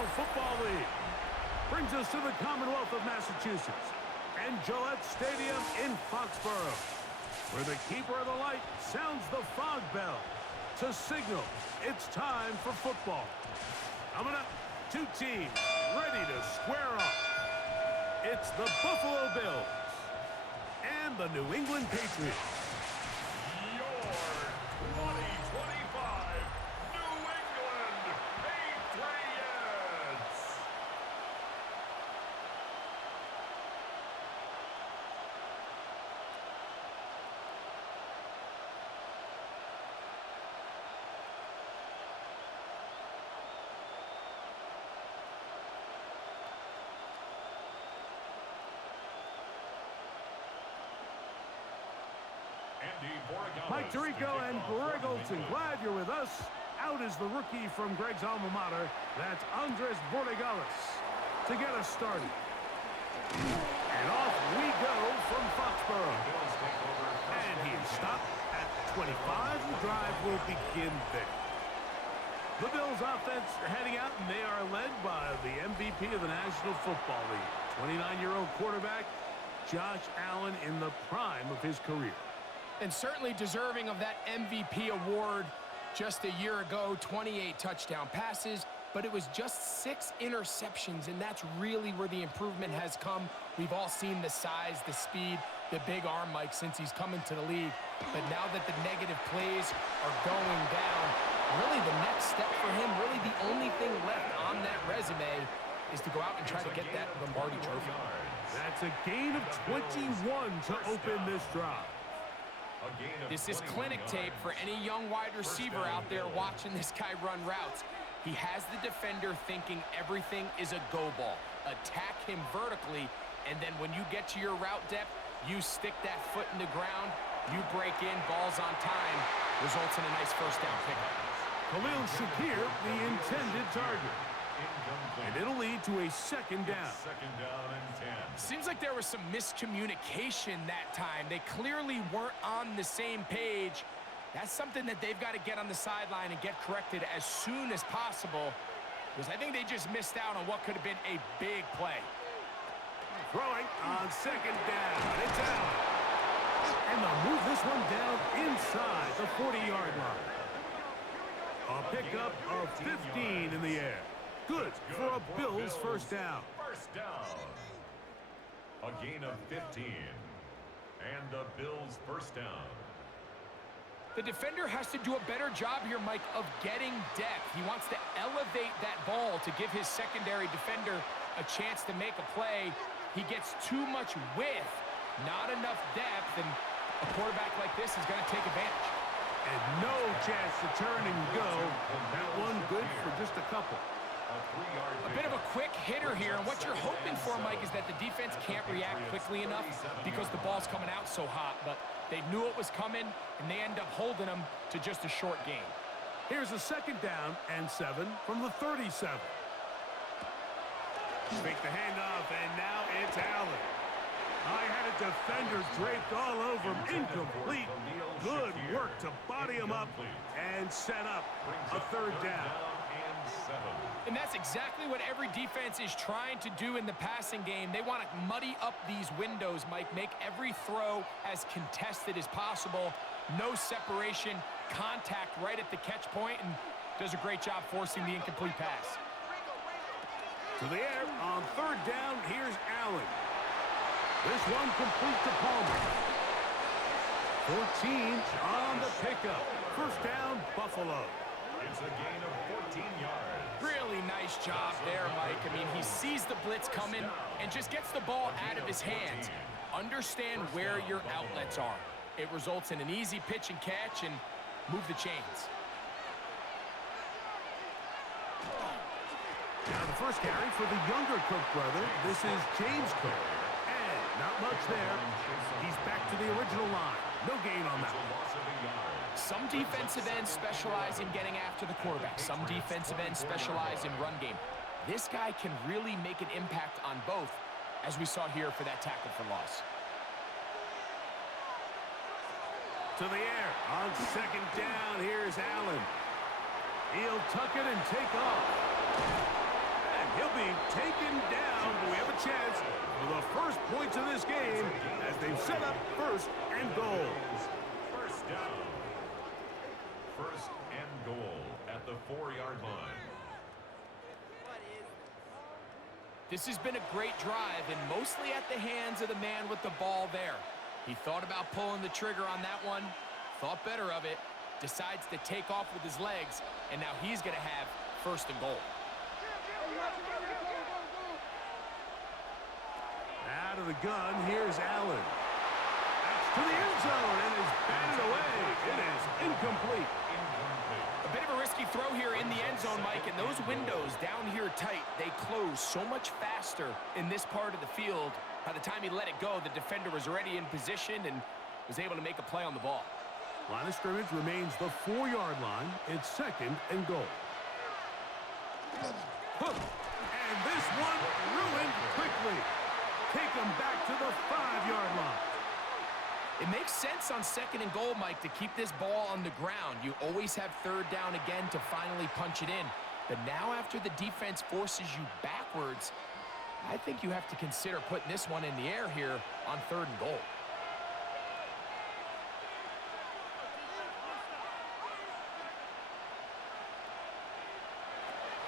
National Football League. Brings us to the Commonwealth of Massachusetts and Gillette Stadium in Foxborough, where the keeper of the light sounds the fog bell to signal it's time for football. Coming up, two teams ready to square off. It's the Buffalo Bills and the New England Patriots. Your 2025 New England Patriots. Mike Tirico and Greg Olson, glad you're with us. Out is the rookie from Greg's alma mater. That's Andres Borregalis to get us started. And off we go from Foxborough. And he is stopped at 25. The drive will begin there. The Bills offense heading out, and they are led by the MVP of the National Football League, 29-year-old quarterback Josh Allen in the prime of his career. And certainly deserving of that MVP award. Just a year ago, 28 touchdown passes, but it was just 6 interceptions, and that's really where the improvement has come. We've all seen the size, the speed, the big arm, Mike, since he's come into the league. But now that the negative plays are going down, really the next step for him, really the only thing left on that resume is to go out and try to get that Lombardi trophy. That's a gain of 21 to open this drive. This is clinic tape for any young wide receiver out there watching this guy run routes. He has the defender thinking everything is a go ball. Attack him vertically, and then when you get to your route depth, you stick that foot in the ground, you break in, balls on time, results in a nice first down pickup. Khalil Shakir, the intended target. And it'll lead to a second down. Second down and 10. Seems like there was some miscommunication that time. They clearly weren't on the same page. That's something that they've got to get on the sideline and get corrected as soon as possible, because I think they just missed out on what could have been a big play. Throwing on second down. It's out. And they'll move this one down inside the 40-yard line. A pickup of 15 in the air. Good for a Bills first down. First down. A gain of 15. And the Bills first down. The defender has to do a better job here, Mike, of getting depth. He wants to elevate that ball to give his secondary defender a chance to make a play. He gets too much width, not enough depth, and a quarterback like this is going to take advantage. And no chance to turn and go. That one good for just a couple. A bit of a quick hitter here, and what you're hoping for, Mike, is that the defense can't react quickly enough because the ball's coming out so hot, but they knew it was coming, and they end up holding them to just a short gain. Here's a second down and 7 from the 37. Fake the handoff, and now it's Allen. I had a defender draped all over him, incomplete. Good work to body him up and set up a third down. And that's exactly what every defense is trying to do in the passing game. They want to muddy up these windows, Mike, make every throw as contested as possible. No separation, contact right at the catch point, and does a great job forcing the incomplete pass. To the air on third down, here's Allen. This one complete to Palmer. 14 on the pickup. First down, Buffalo. It's a gain of 14 yards. Really nice job there, Mike. I mean, he sees the blitz coming and just gets the ball out of his hands. Understand where your outlets are. It results in an easy pitch and catch and move the chains. Now the first carry for the younger Cook brother. This is James Cook. And not much there. He's back to the original line. No gain on that one. Some defensive ends specialize in getting after the quarterback. Some defensive ends specialize in run game. This guy can really make an impact on both, as we saw here for that tackle for loss. To the air on second down. Here's Allen. He'll tuck it and take off. He'll be taken down. Do we have a chance for the first points of this game as they've set up first and goal? First down. First and goal at the 4-yard line. This has been a great drive, and mostly at the hands of the man with the ball there. He thought about pulling the trigger on that one, thought better of it, decides to take off with his legs, and now he's going to have first and goal. Out of the gun, here's Allen. That's to the end zone and is batted away. It is incomplete. A bit of a risky throw here in the end zone, Mike, and those windows down here tight, they close so much faster in this part of the field. By the time he let it go, the defender was already in position and was able to make a play on the ball. Line of scrimmage remains the 4-yard line. It's second and goal. And this one ruined quickly. Take him back to the 5-yard line. It makes sense on second and goal, Mike, to keep this ball on the ground. You always have third down again to finally punch it in. But now after the defense forces you backwards, I think you have to consider putting this one in the air here on third and goal.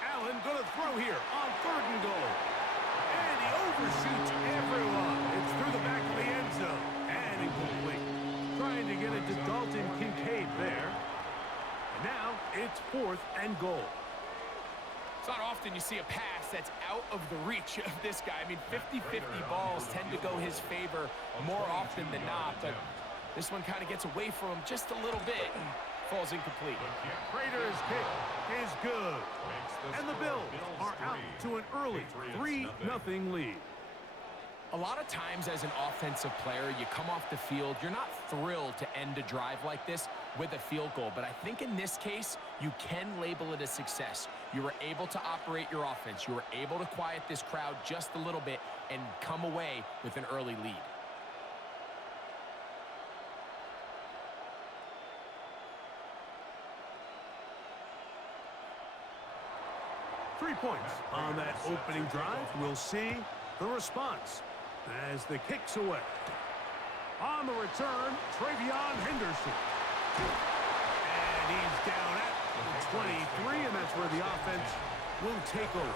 Allen going to throw here on third and goal. And he overshoots everyone. It's through the back of the end zone. And incomplete. Trying to get it to Dalton Kincaid there. And now it's fourth and goal. It's not often you see a pass that's out of the reach of this guy. I mean, 50-50 balls tend to go his favor more often than not. But this one kind of gets away from him just a little bit and falls incomplete. Prater's kick is good. And the Bills are out to an early 3-0 lead. A lot of times as an offensive player, you come off the field, you're not thrilled to end a drive like this with a field goal. But I think in this case, you can label it a success. You were able to operate your offense. You were able to quiet this crowd just a little bit and come away with an early lead. Three points on that opening drive. We'll see the response as the kick's away. On the return, Travion Henderson. And he's down at the 23, and that's where the offense will take over.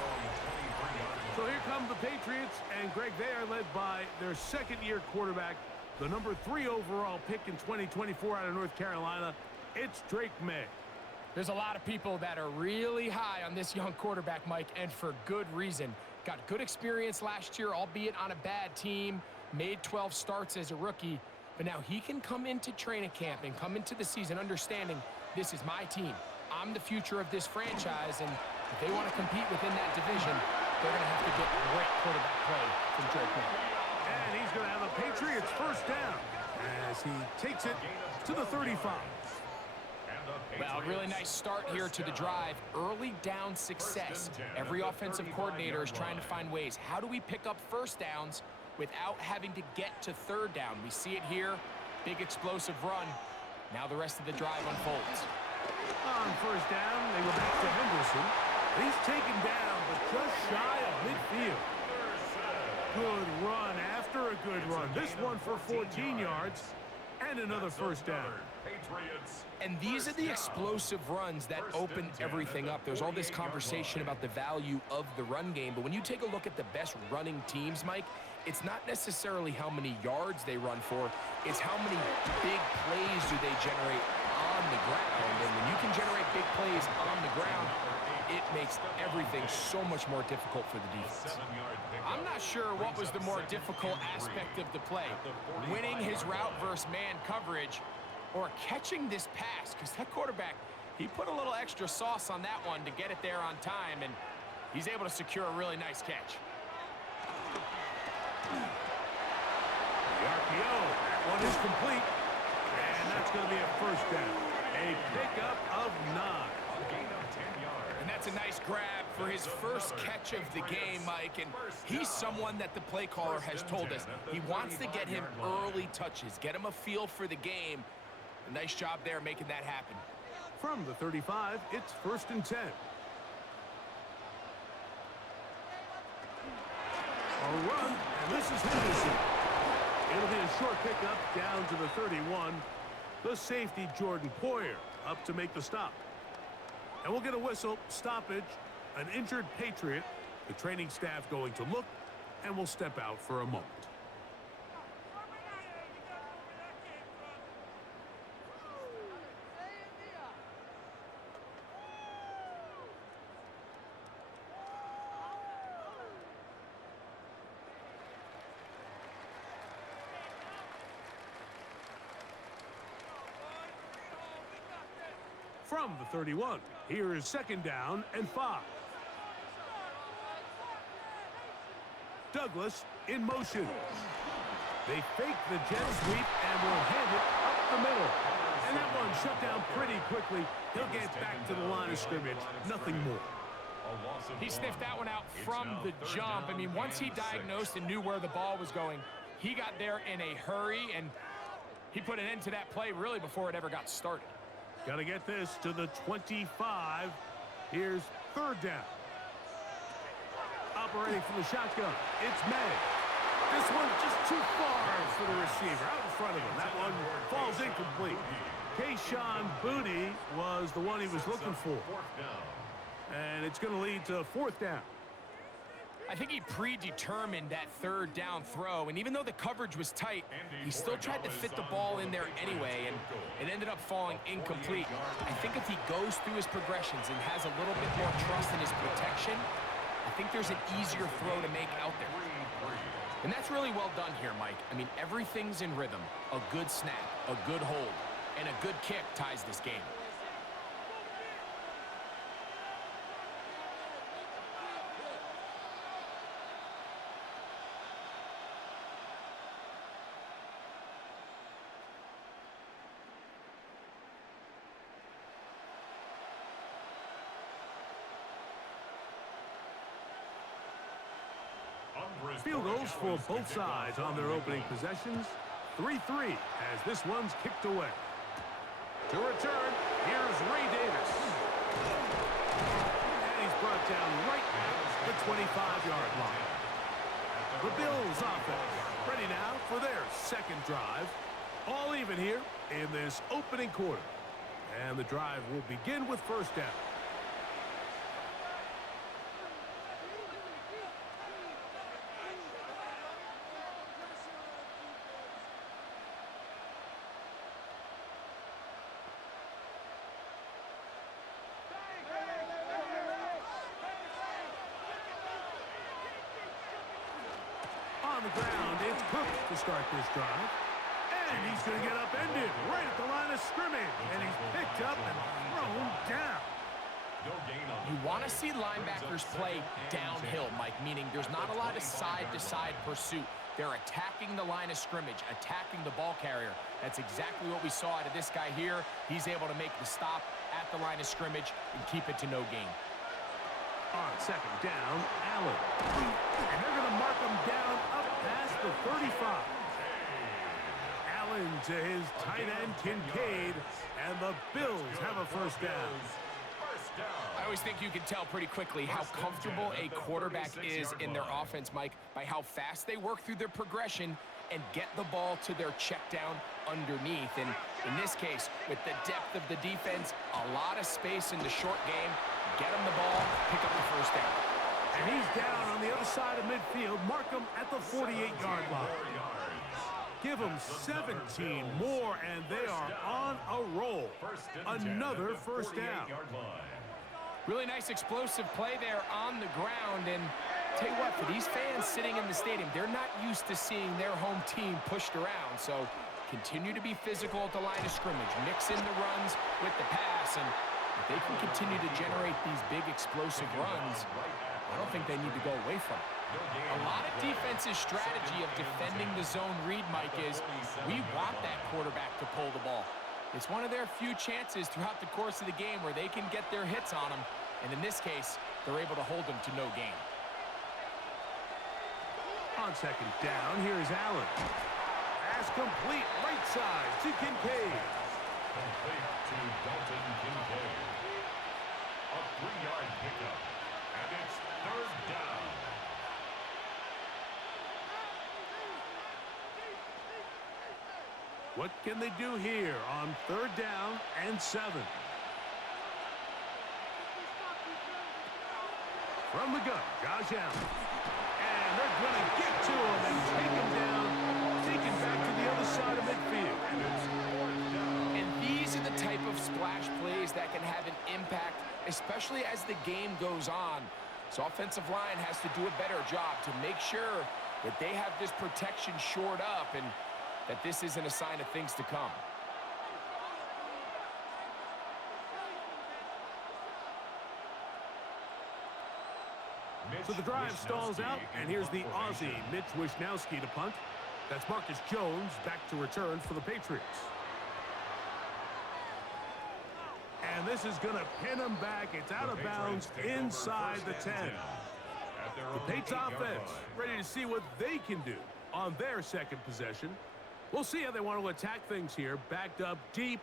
So here come the Patriots, and Greg, they are led by their second-year quarterback, the number 3 overall pick in 2024 out of North Carolina. It's Drake May. There's a lot of people that are really high on this young quarterback, Mike, and for good reason. Got good experience last year, albeit on a bad team. Made 12 starts as a rookie. But now he can come into training camp and come into the season understanding this is my team. I'm the future of this franchise, and if they want to compete within that division, they're going to have to get great quarterback play from Drake May. And he's going to have the Patriots first down as he takes it to the 35. Well, a really nice start here to the drive. Early down success. Every offensive coordinator is trying to find ways. How do we pick up first downs without having to get to third down? We see it here. Big explosive run. Now the rest of the drive unfolds. On first down, they go back to Henderson. He's taken down, but just shy of midfield. Good run after a good run. This one for 14 yards and another first down. And these are the explosive runs that open everything up. There's all this conversation about the value of the run game, but when you take a look at the best running teams, Mike, it's not necessarily how many yards they run for, it's how many big plays do they generate on the ground. And when you can generate big plays on the ground, it makes everything so much more difficult for the defense. I'm not sure what was the more difficult aspect of the play, winning his route versus man coverage or catching this pass, because that quarterback, he put a little extra sauce on that one to get it there on time, and he's able to secure a really nice catch. The RPO, that one is complete, and that's going to be a first down. A pickup of 9. And that's a nice grab for his first catch of the game, Mike. And he's someone that the play caller has told us he wants to get him early touches, get him a feel for the game. A nice job there making that happen. From the 35, it's first and 10. A run, and this is Henderson. It'll be a short pickup down to the 31. The safety, Jordan Poyer, up to make the stop. And we'll get a whistle, stoppage, an injured Patriot. The training staff going to look, and we'll step out for a moment. From the 31, here is 2nd down and 5. Douglas in motion. They fake the jet sweep and will hand it up the middle. And that one shut down pretty quickly. He'll get back to the line of scrimmage. Nothing more. He sniffed that one out from the jump. I mean, once he diagnosed and knew where the ball was going, he got there in a hurry, and he put an end to that play really before it ever got started. Got to get this to the 25. Here's 3rd down. Operating from the shotgun, it's May. This one just too far for the receiver, out in front of him. That one falls incomplete. Kayshon Boutte was the one he was looking for. And it's going to lead to 4th down. I think he predetermined that 3rd down throw, and even though the coverage was tight, he still tried to fit the ball in there anyway, and it ended up falling incomplete. I think if he goes through his progressions and has a little bit more trust in his protection, I think there's an easier throw to make out there. And that's really well done here, Mike. I mean, everything's in rhythm. A good snap, a good hold, and a good kick ties this game. Field goals for both sides on their opening possessions. 3-3 as this one's kicked away. To return, here's Ray Davis. And he's brought down right at the 25-yard line. The Bills offense ready now for their 2nd drive. All even here in this opening quarter. And the drive will begin with 1st down. On the ground, it's Cook to start this drive. And he's going to get upended right at the line of scrimmage. And he's picked up and thrown down. You want to see linebackers play downhill, Mike, meaning there's not a lot of side-to-side pursuit. They're attacking the line of scrimmage, attacking the ball carrier. That's exactly what we saw out of this guy here. He's able to make the stop at the line of scrimmage and keep it to no gain. On 2nd down, Allen. And they're going to mark him down up past the 35. Allen to his tight end, Kincaid. And the Bills have a 1st down. I always think you can tell pretty quickly how comfortable a quarterback is in their offense, Mike, by how fast they work through their progression and get the ball to their check down underneath. And in this case, with the depth of the defense, a lot of space in the short game, get him the ball, pick up the 1st down. And he's down on the other side of midfield. Mark him at the 48-yard line. Give them 17 more, and they are on a roll. Another 1st down. Really nice explosive play there on the ground. And tell you what, for these fans sitting in the stadium, they're not used to seeing their home team pushed around. So continue to be physical at the line of scrimmage. Mix in the runs with the pass. And if they can continue to generate these big explosive runs, I don't think they need to go away from it. A lot of defense's strategy of defending the zone read, Mike, is we want that quarterback to pull the ball. It's one of their few chances throughout the course of the game where they can get their hits on them. And in this case, they're able to hold them to no gain. On 2nd down, here's Allen. Pass complete, right side to Kincaid. Complete to Dalton Kincaid. A 3-yard pickup. And it's 3rd down. What can they do here on 3rd down and 7? From the gun, Josh Allen. And they're going to get to him and take him down, take him back to the other side of midfield. And these are the type of splash plays that can have an impact, especially as the game goes on. So offensive line has to do a better job to make sure that they have this protection shored up and that this isn't a sign of things to come. So the drive stalls out, and here's the Aussie, Mitch Wishnowsky, to punt. That's Marcus Jones back to return for the Patriots. And this is going to pin him back. It's out of bounds inside the 10. The Patriots offense ready to see what they can do on their second possession. We'll see how they want to attack things here, backed up deep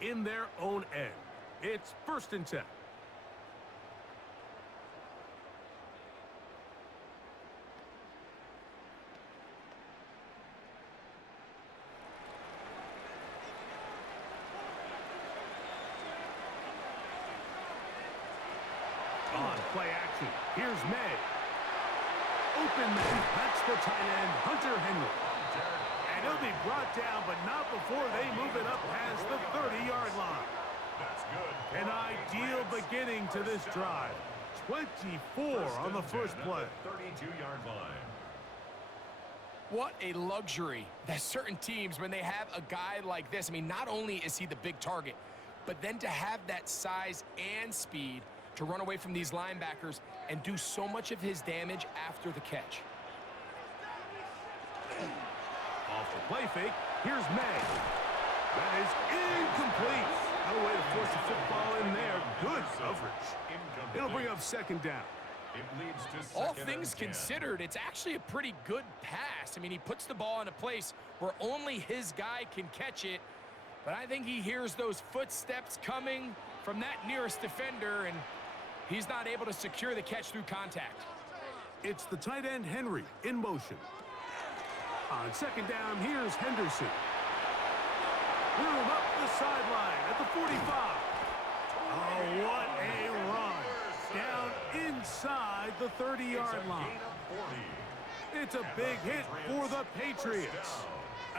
in their own end. It's 1st and 10. On play action, here's May. Open man, that's the tight end, Hunter Henry. And he'll be brought down, but not before they move it up past the 30-yard line. That's good. An ideal beginning to this drive. 24 on the first play. 32-yard line. What a luxury that certain teams, when they have a guy like this, I mean, not only is he the big target, but then to have that size and speed to run away from these linebackers and do so much of his damage after the catch. Off the play fake, here's May. That is incomplete. No way to force the football in there. Good coverage. It'll bring up 2nd down. It leads to All 2nd things and 10. considered, it's actually a pretty good pass. I mean, he puts the ball in a place where only his guy can catch it. But I think he hears those footsteps coming from that nearest defender, and he's not able to secure the catch through contact. It's the tight end, Henry, in motion. On 2nd down, here's Henderson. Room up the sideline at the 45. Oh, what a run. Down inside the 30-yard line. It's a big hit for the Patriots.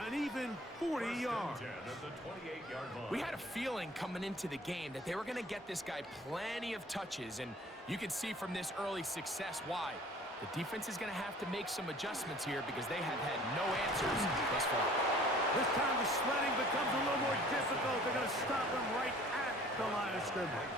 An even 40 yards. We had a feeling coming into the game that they were going to get this guy plenty of touches, and you can see from this early success why. The defense is going to have to make some adjustments here because they have had no answers thus far. This time the sledding becomes a little more difficult. They're going to stop him right at the line of scrimmage.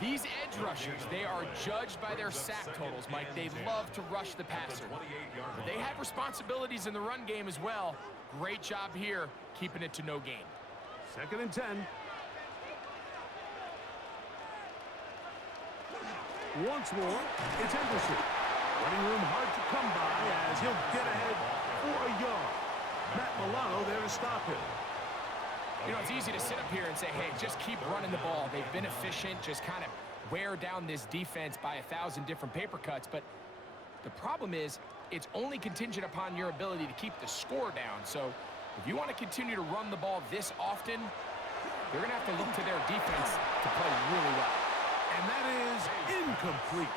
These edge rushers, they are judged by their sack totals, Mike. They love to rush the passer. But they have responsibilities in the run game as well. Great job here, keeping it to no gain. 2nd and 10. Once more, it's Henderson. Running room hard to come by as he'll get ahead for a yard. Matt Milano there to stop him. You know, it's easy to sit up here and say, hey, just keep running the ball. They've been efficient, just kind of wear down this defense by 1,000 different paper cuts. But the problem is, it's only contingent upon your ability to keep the score down. So if you want to continue to run the ball this often, they're going to have to look to their defense to play really well. And that is incomplete.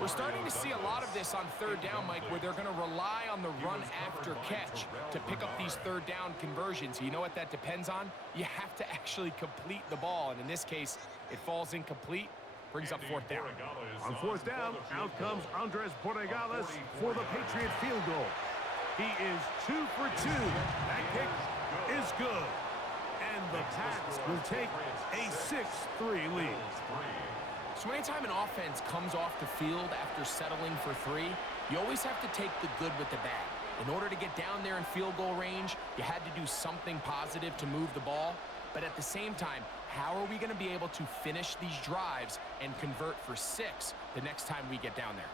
We're starting to see a lot of this on 3rd down, Mike, where they're going to rely on the run after catch to pick up these 3rd down conversions. You know what that depends on? You have to actually complete the ball, and in this case, it falls incomplete, brings up 4th down. On 4th down, out comes Andres Borregales for the Patriot field goal. He is 2 for 2. That kick is good. And the Pats will take a 6-3 lead. So anytime an offense comes off the field after settling for 3, you always have to take the good with the bad. In order to get down there in field goal range, you had to do something positive to move the ball. But at the same time, how are we going to be able to finish these drives and convert for 6 the next time we get down there?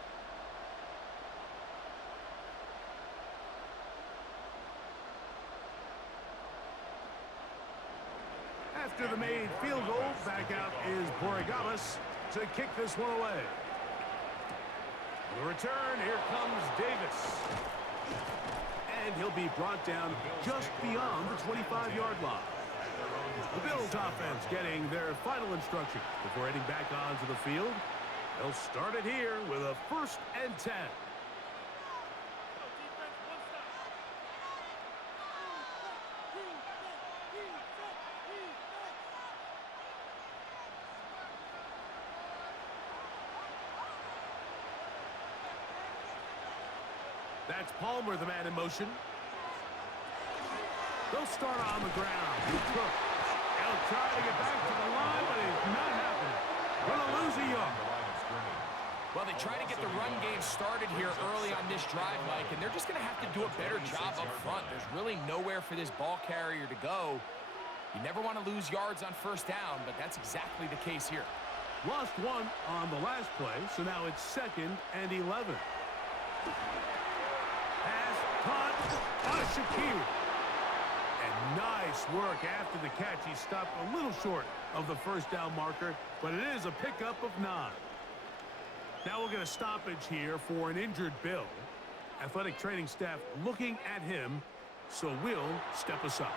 After the made field goal, back out is Borregales to kick this one away. On the return, here comes Davis. And he'll be brought down just beyond the 25-yard line. The Bills offense getting their final instruction before heading back onto the field. They'll start it here with a 1st and 10. That's Palmer, the man in motion. They'll start on the ground. Cook. They'll try to get back to the line, but it's not happening. Going to lose a yard. Well, they try to get the run game started here early on this drive, Mike, and they're just going to have to do a better job up front. There's really nowhere for this ball carrier to go. You never want to lose yards on 1st down, but that's exactly the case here. Lost 1 on the last play, so now it's 2nd and 11. Pass caught by Shakir. And nice work after the catch. He stopped a little short of the 1st down marker, but it is a pickup of 9. Now we'll get a stoppage here for an injured Bill. Athletic training staff looking at him, so we'll step aside.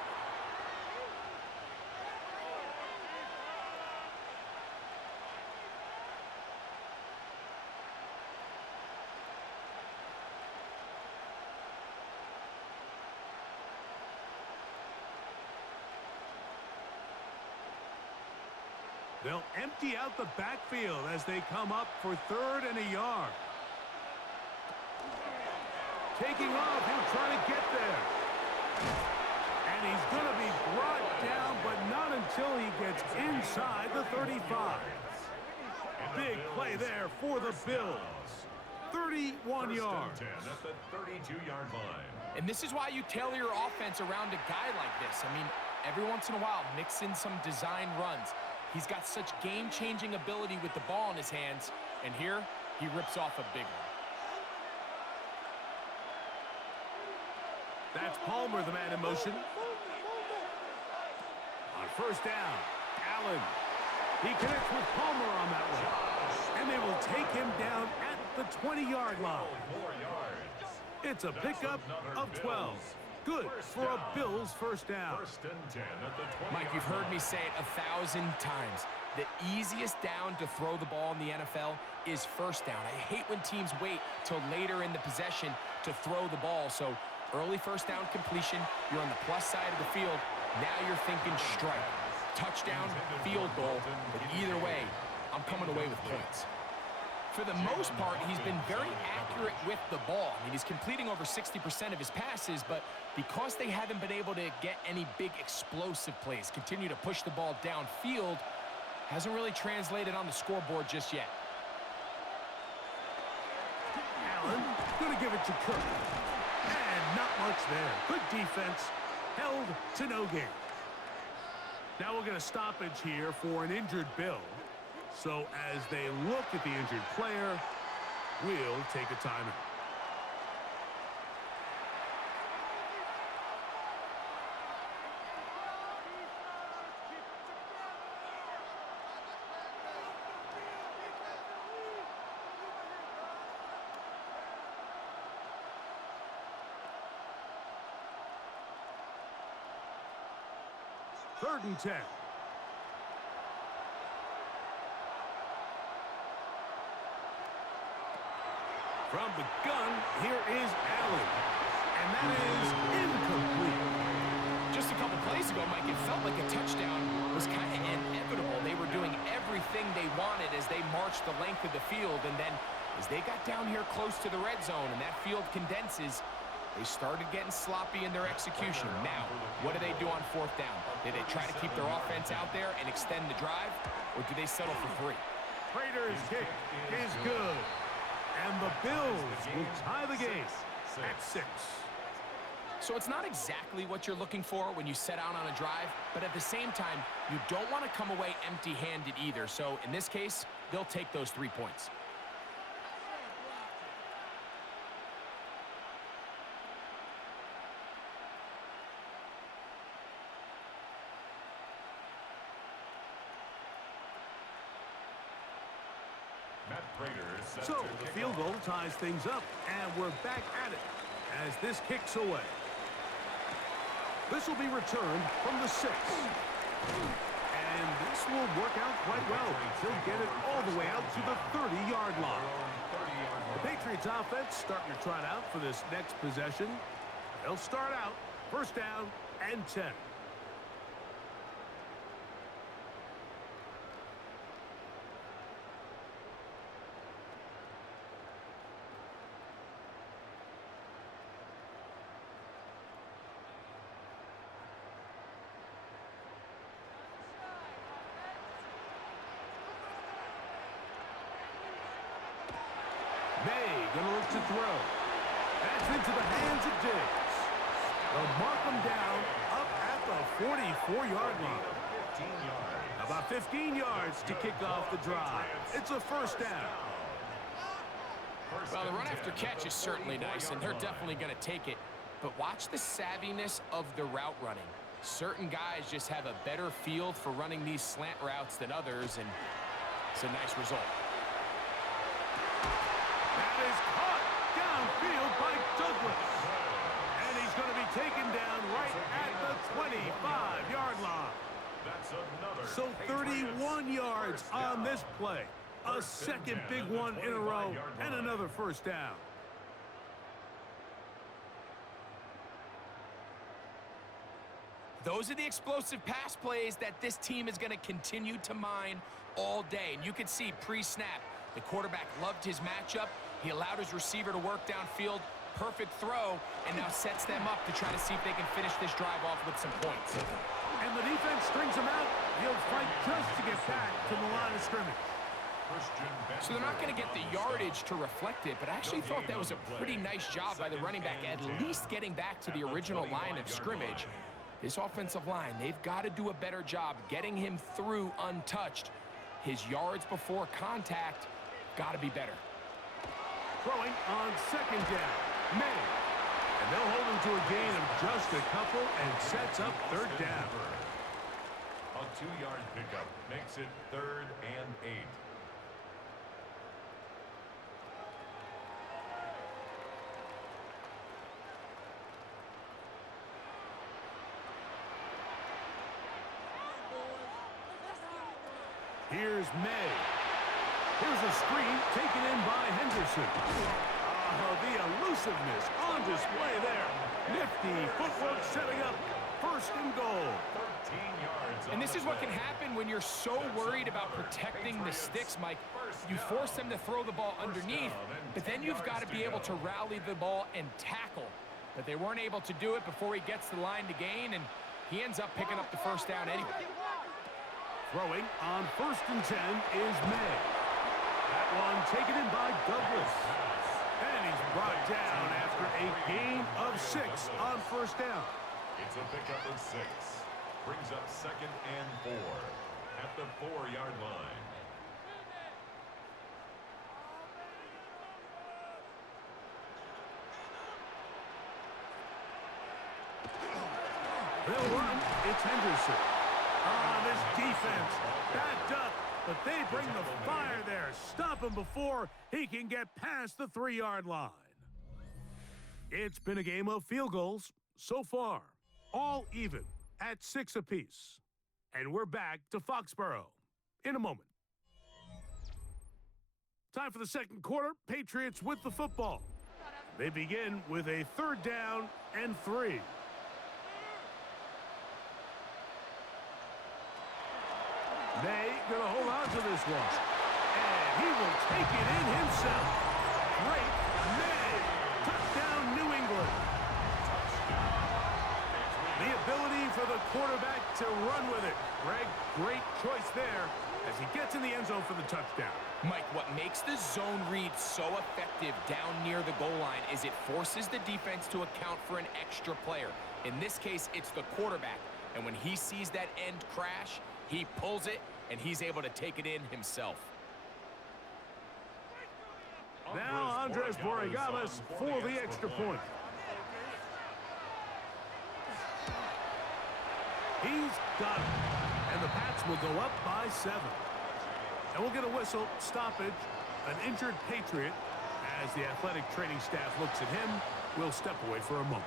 They'll empty out the backfield as they come up for 3rd and a yard. Taking off, he'll try to get there. And he's going to be brought down, but not until he gets inside the 35. Big play there for the Bills. 31 yards. At the 32-yard line. And this is why you tailor your offense around a guy like this. I mean, every once in a while, mix in some design runs. He's got such game-changing ability with the ball in his hands, and here he rips off a big one. That's Palmer, the man in motion. On 1st down, Allen. He connects with Palmer on that one. And they will take him down at the 20-yard line. It's a pickup of 12. Good for a Bills 1st down. 1st and 10 at the 20. Mike, you've heard me say it 1,000 times. The easiest down to throw the ball in the NFL is 1st down. I hate when teams wait till later in the possession to throw the ball. So early 1st down completion, you're on the plus side of the field. Now you're thinking strike, touchdown, field goal. But either way, I'm coming away with points. For the most part, he's been very accurate with the ball. I mean, he's completing over 60% of his passes, but because they haven't been able to get any big explosive plays, continue to push the ball downfield, hasn't really translated on the scoreboard just yet. Allen going to give it to Cook. And not much there. Good defense. Held to no gain. Now we'll get a stoppage here for an injured Bill. So as they look at the injured player, we'll take a timeout. Third and 10. From the gun, here is Allen. And that is incomplete. Just a couple plays ago, Mike, it felt like a touchdown was kind of inevitable. They were doing everything they wanted as they marched the length of the field. And then as they got down here close to the red zone and that field condenses, they started getting sloppy in their execution. Now, what do they do on 4th down? Do they try to keep their offense out there and extend the drive, or do they settle for 3? Prater's kick is good. And the Bills will tie the game at 6. So it's not exactly what you're looking for when you set out on a drive, but at the same time, you don't want to come away empty-handed either. So in this case, they'll take those 3 points. So the field goal ties things up, and we're back at it as this kicks away. This will be returned from the 6. And this will work out quite well. He'll get it all the way out to the 30-yard line. The Patriots offense starting to trot out for this next possession. They'll start out first down and 10. May gonna look to throw. That's into the hands of Diggs. They'll mark him down up at the 44-yard line. About 15 yards to kick off the drive. It's a first down. Well, the run after catch is certainly nice, and they're definitely going to take it. But watch the savviness of the route running. Certain guys just have a better field for running these slant routes than others, and it's a nice result. That is caught downfield by Douglas. And he's going to be taken down right at the 25-yard line. So 31 yards on this play. A second big one in a row and another first down. Those are the explosive pass plays that this team is going to continue to mine all day. And you can see pre-snap, the quarterback loved his matchup. He allowed his receiver to work downfield. Perfect throw, and now sets them up to try to see if they can finish this drive off with some points. And the defense strings him out. He'll fight just to get back to the line of scrimmage. So they're not going to get the yardage to reflect it, but I actually thought that was a pretty nice job by the running back, at least getting back to the original line of scrimmage. This offensive line, they've got to do a better job getting him through untouched. His yards before contact got to be better. Throwing on second down, May. And they'll hold him to a gain of just a couple and sets up third down. A 2-yard pickup makes it 3rd and 8. Here's May. Here's a screen taken in by Henderson. Oh, the elusiveness on display there. Nifty footwork setting up first and goal. 13 yards. And this is what can happen when you're so worried about protecting the sticks, Mike. You force them to throw the ball underneath, but then you've got to be able to rally the ball and tackle. But they weren't able to do it before he gets the line to gain, and he ends up picking up the first down anyway. Throwing on first and 10 is May. That one taken in by Douglas. And he's brought down after a gain of 6 on first down. It's a pickup of 6. Brings up 2nd and 4 at the 4-yard line. They'll run. It's Henderson. This defense backed up, but they bring the fire there. Stop him before he can get past the 3-yard line. It's been a game of field goals so far, all even at 6 apiece. And we're back to Foxborough in a moment. Time for the second quarter. Patriots with the football. They begin with a 3rd down and 3. May gonna hold on to this one. And he will take it in himself. Great May. Touchdown, New England. The ability for the quarterback to run with it. Greg, great choice there as he gets in the end zone for the touchdown. Mike, what makes the zone read so effective down near the goal line is it forces the defense to account for an extra player. In this case, it's the quarterback. And when he sees that end crash, he pulls it, and he's able to take it in himself. Now Andres Borregales for the extra point. He's got it. And the Pats will go up by 7. And we'll get a whistle, stoppage, an injured Patriot, as the athletic training staff looks at him We'll step away for a moment.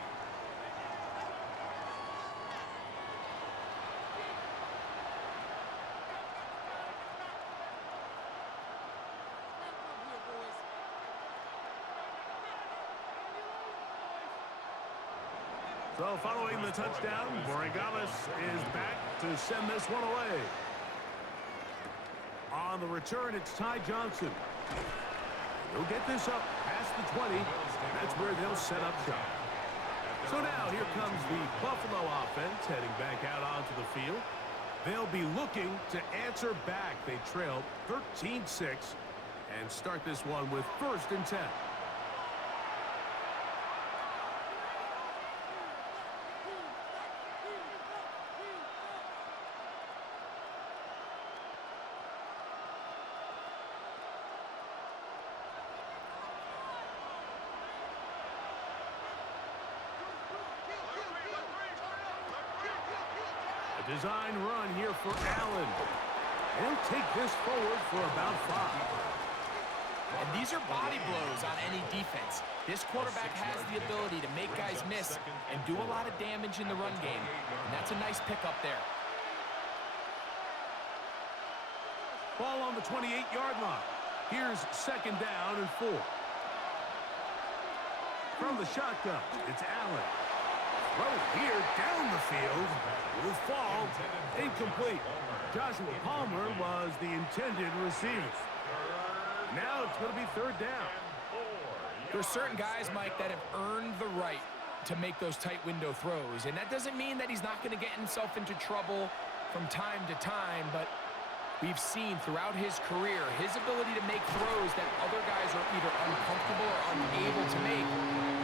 So following the touchdown, Borregales is back to send this one away. On the return, it's Ty Johnson. He'll get this up past the 20. That's where they'll set up shop. So now here comes the Buffalo offense heading back out onto the field. They'll be looking to answer back. They trail 13-6 and start this one with 1st and 10. Design run here for Allen. He'll take this forward for about 5. And these are body blows on any defense. This quarterback has the ability to make guys miss and do a lot of damage in the run game. And that's a nice pickup there. Ball on the 28-yard line. Here's 2nd down and 4. From the shotgun, it's Allen. Throw here down the field. Will fall. Incomplete. Joshua Palmer was the intended receiver. Now it's going to be 3rd down. There's certain guys, Mike, that have earned the right to make those tight window throws. And that doesn't mean that he's not going to get himself into trouble from time to time, but we've seen throughout his career his ability to make throws that other guys are either uncomfortable or unable to make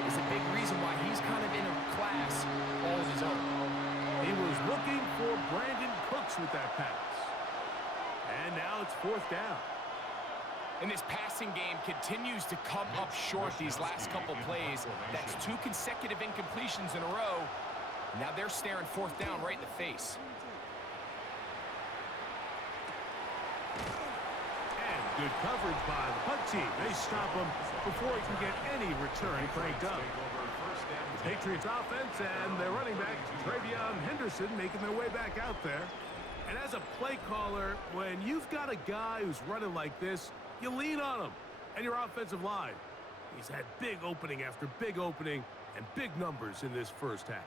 is a big reason why he's kind of in a class all of his own. He was looking for Brandon Cooks with that pass. And now it's 4th down. And this passing game continues to come up short these last couple plays. That's 2 consecutive incompletions in a row. Now they're staring 4th down right in the face. And good coverage by the punt team. They stop him before he can get any return cranked up. The Patriots offense and their running back, Travion Henderson, making their way back out there. And as a play caller, when you've got a guy who's running like this, you lean on him and your offensive line. He's had big opening after big opening and big numbers in this first half.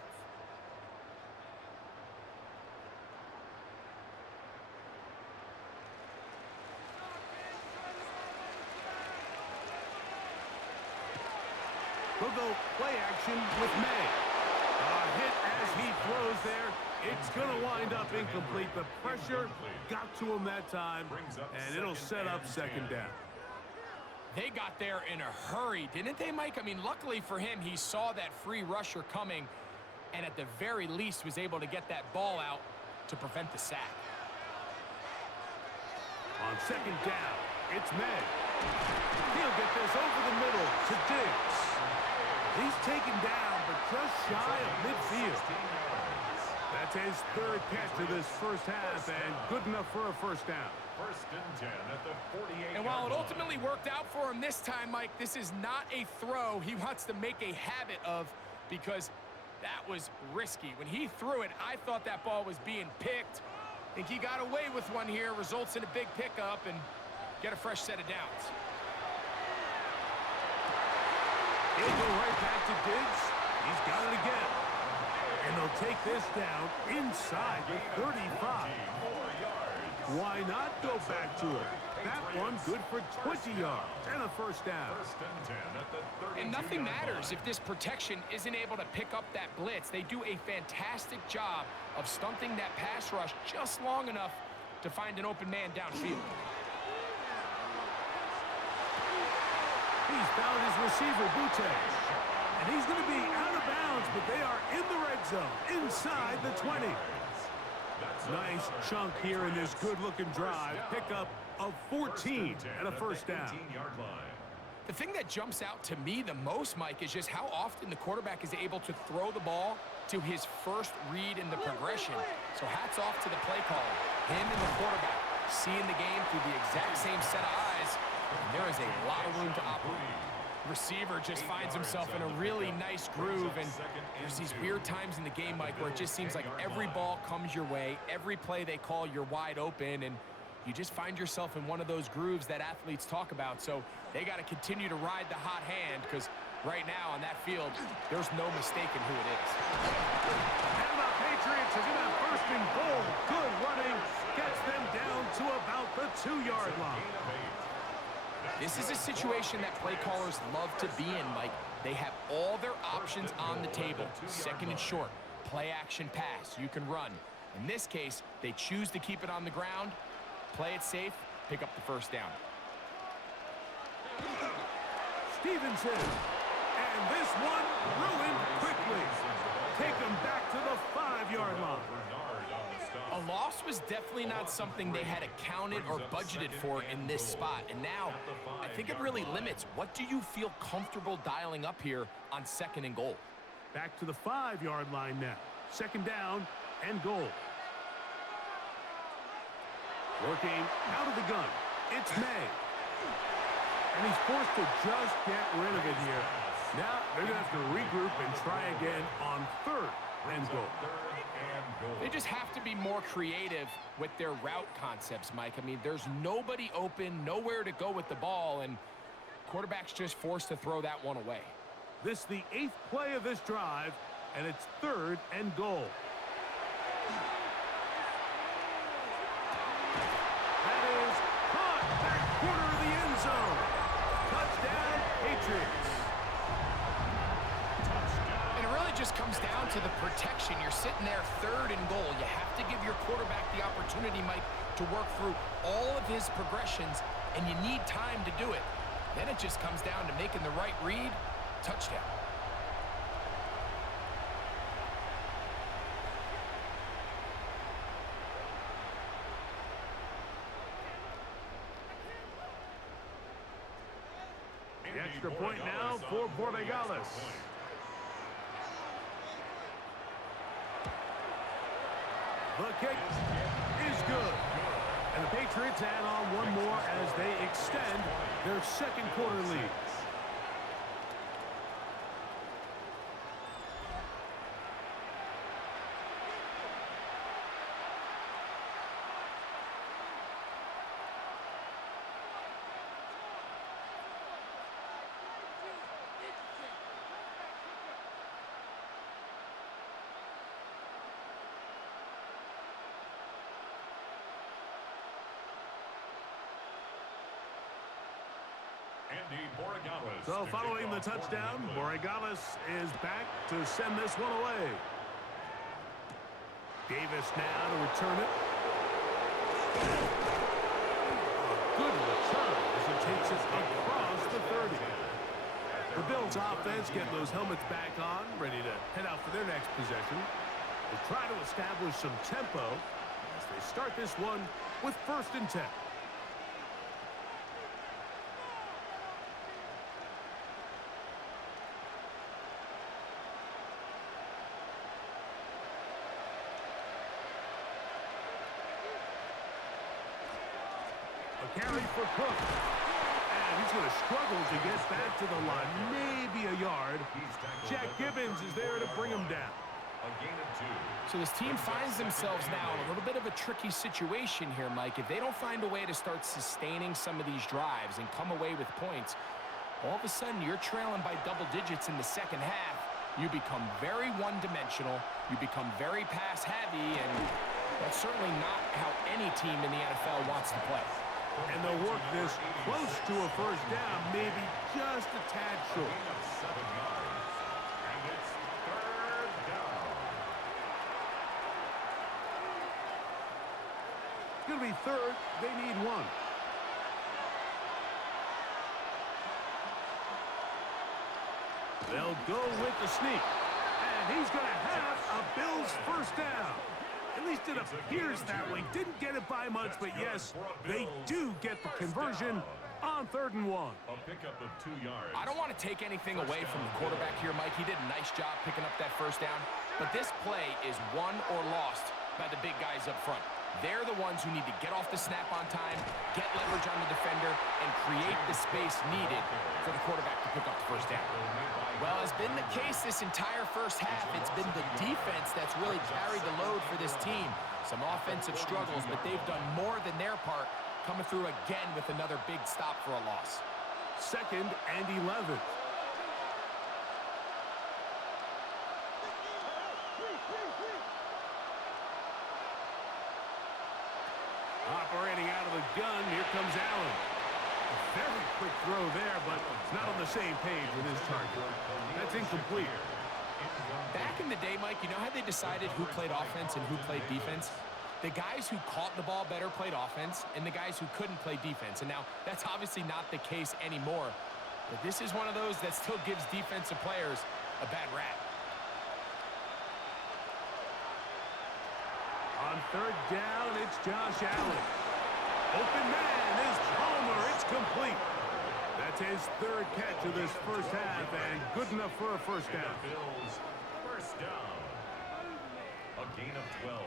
We'll go play action with May. A hit as he throws there. It's going to wind up incomplete. The pressure got to him that time, and it'll set up 2nd down. They got there in a hurry, didn't they, Mike? I mean, luckily for him, he saw that free rusher coming, and at the very least was able to get that ball out to prevent the sack. On 2nd down, it's May. He'll get this over the middle to Diggs. He's taken down, but just shy of midfield. That's his 3rd catch of this first half, and good enough for a 1st down. 1st and 10 at the 48. And while it ultimately worked out for him this time, Mike, this is not a throw he wants to make a habit of, because that was risky. When he threw it, I thought that ball was being picked. I think he got away with one here, results in a big pickup, and get a fresh set of downs. He'll go right back to Diggs. He's got it again. And they'll take this down inside the 35. Why not go back to it? That one good for 20 yards and a 1st down. 1st and 10 at the 32. And nothing matters if this protection isn't able to pick up that blitz. They do a fantastic job of stunting that pass rush just long enough to find an open man downfield. He's found his receiver, Butte. And he's going to be out of bounds, but they are in the red zone, inside the 20. Nice chunk here in this good-looking drive. Pickup of 14 and a 1st down. The thing that jumps out to me the most, Mike, is just how often the quarterback is able to throw the ball to his first read in the progression. So hats off to the play caller. Him and the quarterback seeing the game through the exact same set of eyes. And there is a lot of room to operate. Receiver just finds himself in a really nice groove, and there's these weird times in the game, Mike, where it just seems like every ball comes your way, every play they call, you're wide open, and you just find yourself in one of those grooves that athletes talk about. So they got to continue to ride the hot hand, because right now on that field, there's no mistaking who it is. And the Patriots are going to first and goal. Good running gets them down to about the 2-yard line. This is a situation that play callers love to be in, Mike. They have all their options on the table. Second and short, play action pass, you can run. In this case, they choose to keep it on the ground, play it safe, pick up the first down. Stevenson, and this one ruined quickly. Take them back to the 5-yard line. A loss was definitely not something they had accounted or budgeted for in this spot. And now, I think it really limits. What do you feel comfortable dialing up here on second and goal? Back to the 5-yard line now. Second down and goal. Working out of the gun. It's May. And he's forced to just get rid of it here. Now they're going to have to regroup and try again on third and goal. They just have to be more creative with their route concepts, Mike. I mean, there's nobody open, nowhere to go with the ball, and quarterback's just forced to throw that one away. This is the 8th play of this drive, and it's third and goal. That is caught back corner of the end zone. Touchdown, Patriots. Just comes down to the protection. You're sitting there third and goal. You have to give your quarterback the opportunity, Mike, to work through all of his progressions, and you need time to do it. Then it just comes down to making the right read. Touchdown. The extra point now for Borregales. The kick is good. And the Patriots add on one more as they extend their second quarter lead. So following the touchdown, Borregales is back to send this one away. Davis now to return it. A good return as he takes it across the 30. The Bills offense getting those helmets back on, ready to head out for their next possession. They try to establish some tempo as they start this one with 1st and 10. Carry for Cook. And he's going to struggle to get back to the line. Maybe a yard. Jack Gibbons is there to bring him down. So this team finds themselves now in a little bit of a tricky situation here, Mike. If they don't find a way to start sustaining some of these drives and come away with points, all of a sudden you're trailing by double digits in the second half. You become very one-dimensional. You become very pass-heavy, and that's certainly not how any team in the NFL wants to play. And they'll work this close to a first down, maybe just a tad short. And it's 3rd down. It's going to be third. They need one. They'll go with the sneak. And he's going to have a Bills first down. At least it appears that way. Didn't get it by much, but yes, they do get the conversion on 3rd and 1. A pickup of 2 yards. I don't want to take anything away from the quarterback here, Mike. He did a nice job picking up that first down. But this play is won or lost by the big guys up front. They're the ones who need to get off the snap on time, get leverage on the defender, and create the space needed for the quarterback to pick up the first down. Well, as been the case this entire first half, it's been the defense that's really carried the load for this team. Some offensive struggles, but they've done more than their part, coming through again with another big stop for a loss. 2nd and 11. Operating out of the gun, here comes Allen. A very quick throw there, but it's not on the same page with his target. That's incomplete. Back in the day, Mike, you know how they decided who played offense and who played defense? The guys who caught the ball better played offense, and the guys who couldn't play defense. And now, that's obviously not the case anymore. But this is one of those that still gives defensive players a bad rap. On 3rd down, it's Josh Allen. Open man is Palmer. It's complete. That's his 3rd catch of this first half, and good enough for a first down. Bills, first down. A gain of 12.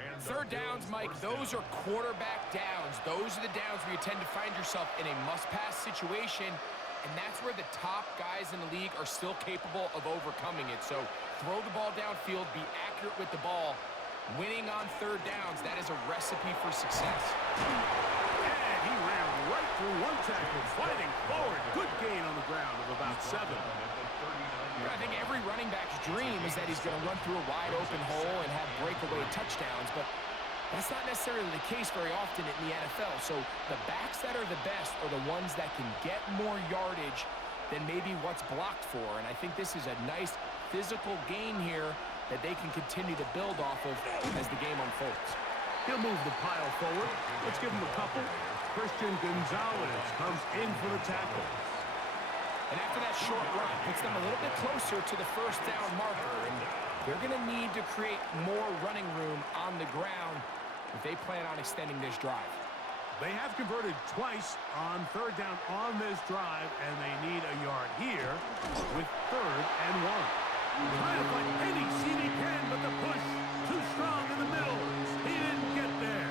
And 3rd downs, Mike, those are quarterback downs. Those are the downs where you tend to find yourself in a must-pass situation, and that's where the top guys in the league are still capable of overcoming it. So throw the ball downfield, be accurate with the ball. Winning on 3rd downs, that is a recipe for success. And he ran right through one tackle, fighting forward. Good gain on the ground of about 7. I think every running back's dream is that he's going to run through a wide open hole and have breakaway touchdowns, but that's not necessarily the case very often in the NFL. So the backs that are the best are the ones that can get more yardage than maybe what's blocked for. And I think this is a nice physical gain here that they can continue to build off of as the game unfolds. He'll move the pile forward. Let's give him a couple. Christian Gonzalez comes in for the tackle. And after that short run, puts them a little bit closer to the first down marker. And they're going to need to create more running room on the ground if they plan on extending this drive. They have converted twice on 3rd down on this drive, and they need a yard here with 3rd and 1. Trying to find any seam he can, but the push too strong in the middle. He didn't get there.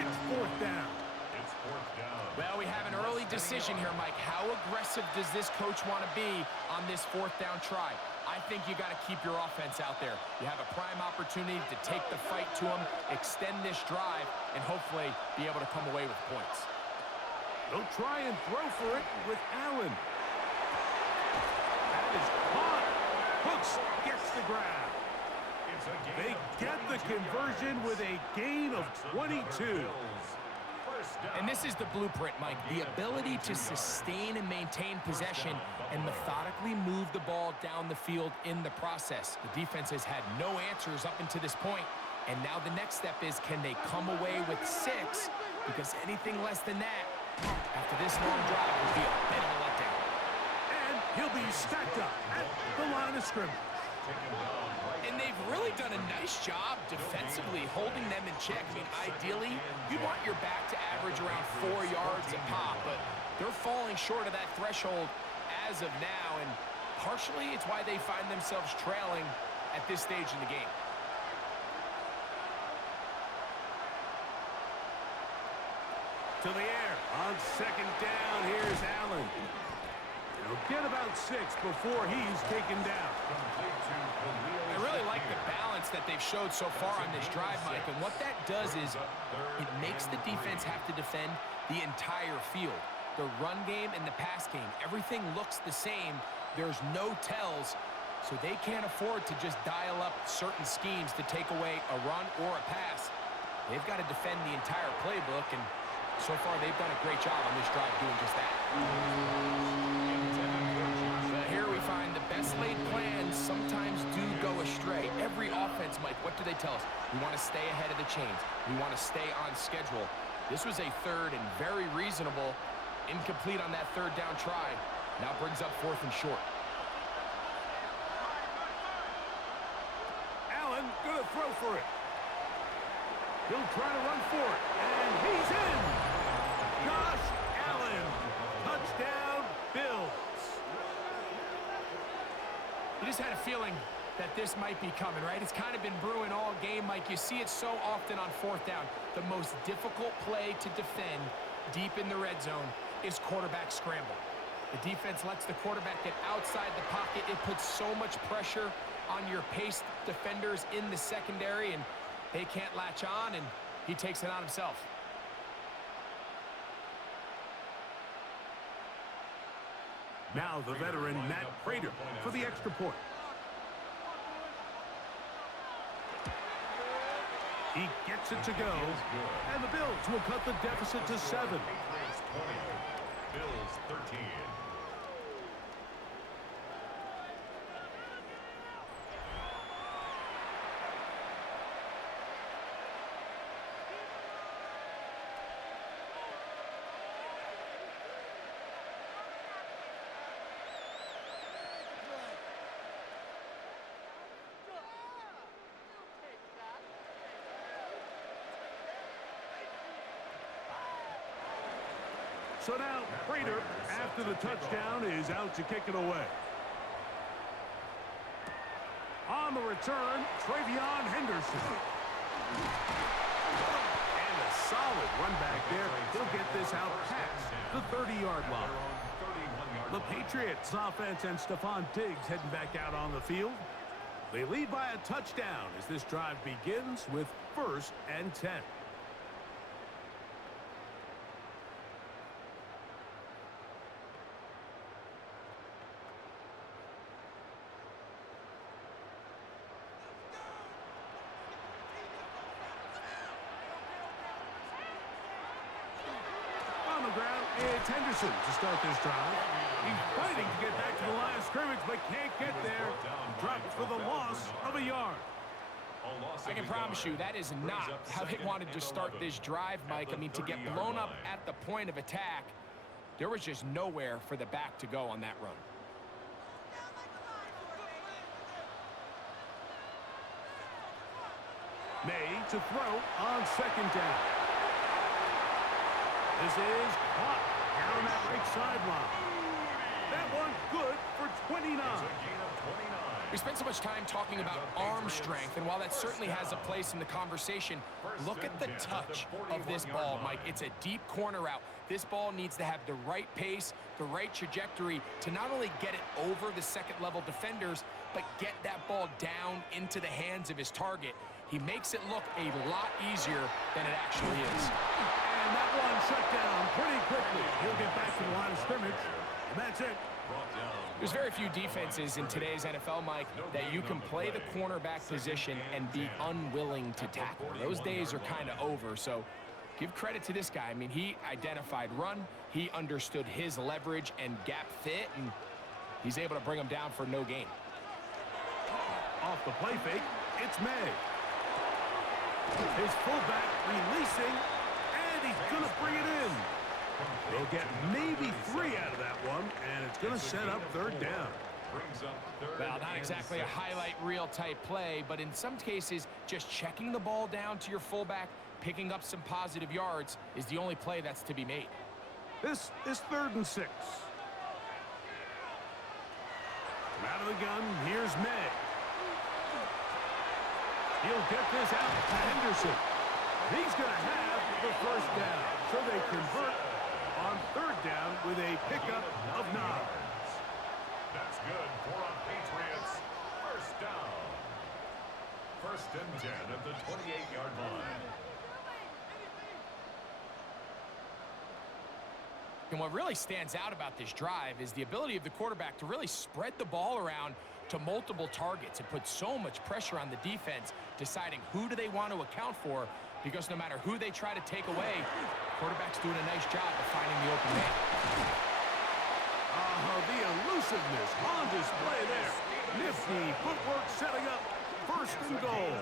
It's 4th down. It's 4th down. Well, we have an early decision here, Mike. How aggressive does this coach want to be on this 4th down try? I think you got to keep your offense out there. You have a prime opportunity to take the fight to him, extend this drive, and hopefully be able to come away with points. They'll try and throw for it with Allen. That is caught. Hooks gets the grab. They get the conversion with a gain of 22. And this is the blueprint, Mike. The ability to sustain and maintain possession and methodically move the ball down the field in the process. The defense has had no answers up until this point, and now the next step is, can they come away with 6? Because anything less than that, after this long drive, will be a bit of a letdown. And he'll be stacked up at the line of scrimmage. And they've really done a nice job defensively holding them in check. I mean, ideally, you'd want your back to average around 4 yards a pop, but they're falling short of that threshold as of now, and partially it's why they find themselves trailing at this stage in the game. To the air on 2nd down. Here's Allen. He'll get about 6 before he's taken down. I really like the balance that they've showed so far on this drive, Mike, and what that does is it makes the defense have to defend the entire field. The run game and the pass game, everything looks the same. There's no tells, so they can't afford to just dial up certain schemes to take away a run or a pass. They've got to defend the entire playbook, and so far they've done a great job on this drive doing just that. But here we find the best laid plans sometimes do go astray. Every offense, Mike, what do they tell us? We want to stay ahead of the chains. We want to stay on schedule. This was a 3rd and very reasonable. Incomplete on that 3rd down try. Now brings up 4th and short. Allen gonna throw for it. He'll try to run for it, and he's in. Josh Allen, touchdown Bills. You just had a feeling that this might be coming, right? It's kind of been brewing all game, Mike. You see it so often on fourth down. The most difficult play to defend deep in the red zone is quarterback scramble. The defense lets the quarterback get outside the pocket. It puts so much pressure on your paced defenders in the secondary, and they can't latch on, and he takes it on himself. Now the veteran Matt Prater for the extra point. He gets it to go, and the Bills will cut the deficit to 7. Bills 13. So now Prater, after the touchdown, is out to kick it away. On the return, Travion Henderson. And a solid run back there. He'll get this out past the 30-yard line. The Patriots offense and Stephon Diggs heading back out on the field. They lead by a touchdown as this drive begins with 1st and 10. It's Henderson to start this drive. He's fighting to get back to the line of scrimmage, but can't get there. Dropped for the loss of a yard. I can promise you that is not how they wanted to start this drive, Mike. I mean, to get blown up at the point of attack, there was just nowhere for the back to go on that run. May to throw on 2nd down. This is caught down that right sideline. That one good for 29. We spent so much time talking about arm strength, and while that certainly has a place in the conversation, look at the touch of this ball, Mike. It's a deep corner route. This ball needs to have the right pace, the right trajectory to not only get it over the second-level defenders, but get that ball down into the hands of his target. He makes it look a lot easier than it actually is. And that one shut down pretty quickly. He'll get back to the line of scrimmage, and that's it. There's very few defenses in today's NFL, Mike, that you can play the cornerback position and be unwilling to tackle. Those days are kind of over, so give credit to this guy. I mean, he identified run, he understood his leverage and gap fit, and he's able to bring him down for no gain. Off the play fake, it's May. His fullback releasing, and he's going to bring it in. They'll get maybe 3 out of that one, and it's going to set up 3rd down. Well, not exactly a highlight reel type play, but in some cases, just checking the ball down to your fullback, picking up some positive yards is the only play that's to be made. This is 3rd and 6. From out of the gun, here's May. He'll get this out to Henderson. He's going to have the 1st down. So they convert on 3rd down with a pickup of 9. That's good for a Patriots 1st down. 1st and 10 at the 28-yard line. And what really stands out about this drive is the ability of the quarterback to really spread the ball around to multiple targets. It puts so much pressure on the defense deciding who do they want to account for, because no matter who they try to take away, quarterback's doing a nice job of finding the open man. The elusiveness on display there. Nifty footwork setting up 1st and goal.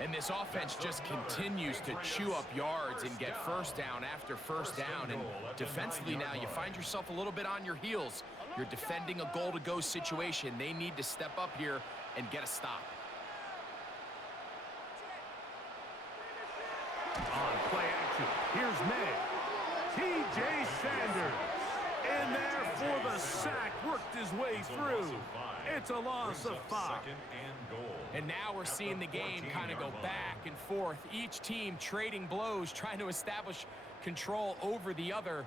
And this offense just continues to chew up yards and get 1st down after 1st down. And defensively now, you find yourself a little bit on your heels. You're defending a goal-to-go situation. They need to step up here and get a stop. On play action, here's May. T.J. Sanders In there for the sack, worked his way through. It's a loss of 5. Second and goal. And now we're seeing the game kind of go back and forth. Each team trading blows, trying to establish control over the other.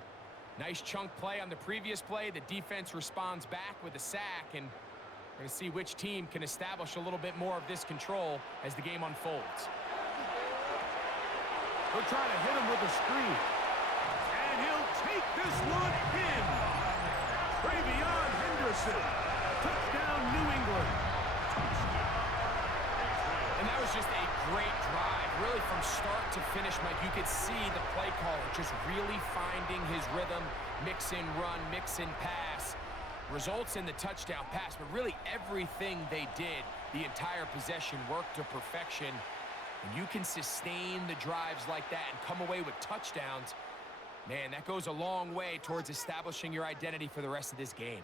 Nice chunk play on the previous play. The defense responds back with a sack, and we're going to see which team can establish a little bit more of this control as the game unfolds. They'll try to hit him with a screen. And he'll take this one in. Travion Henderson. Touchdown, New England. And that was just a great drive. Really from start to finish, Mike, you could see the play caller just really finding his rhythm. Mix in run, mix in pass. Results in the touchdown pass, but really everything they did, the entire possession worked to perfection. And you can sustain the drives like that and come away with touchdowns. Man, that goes a long way towards establishing your identity for the rest of this game.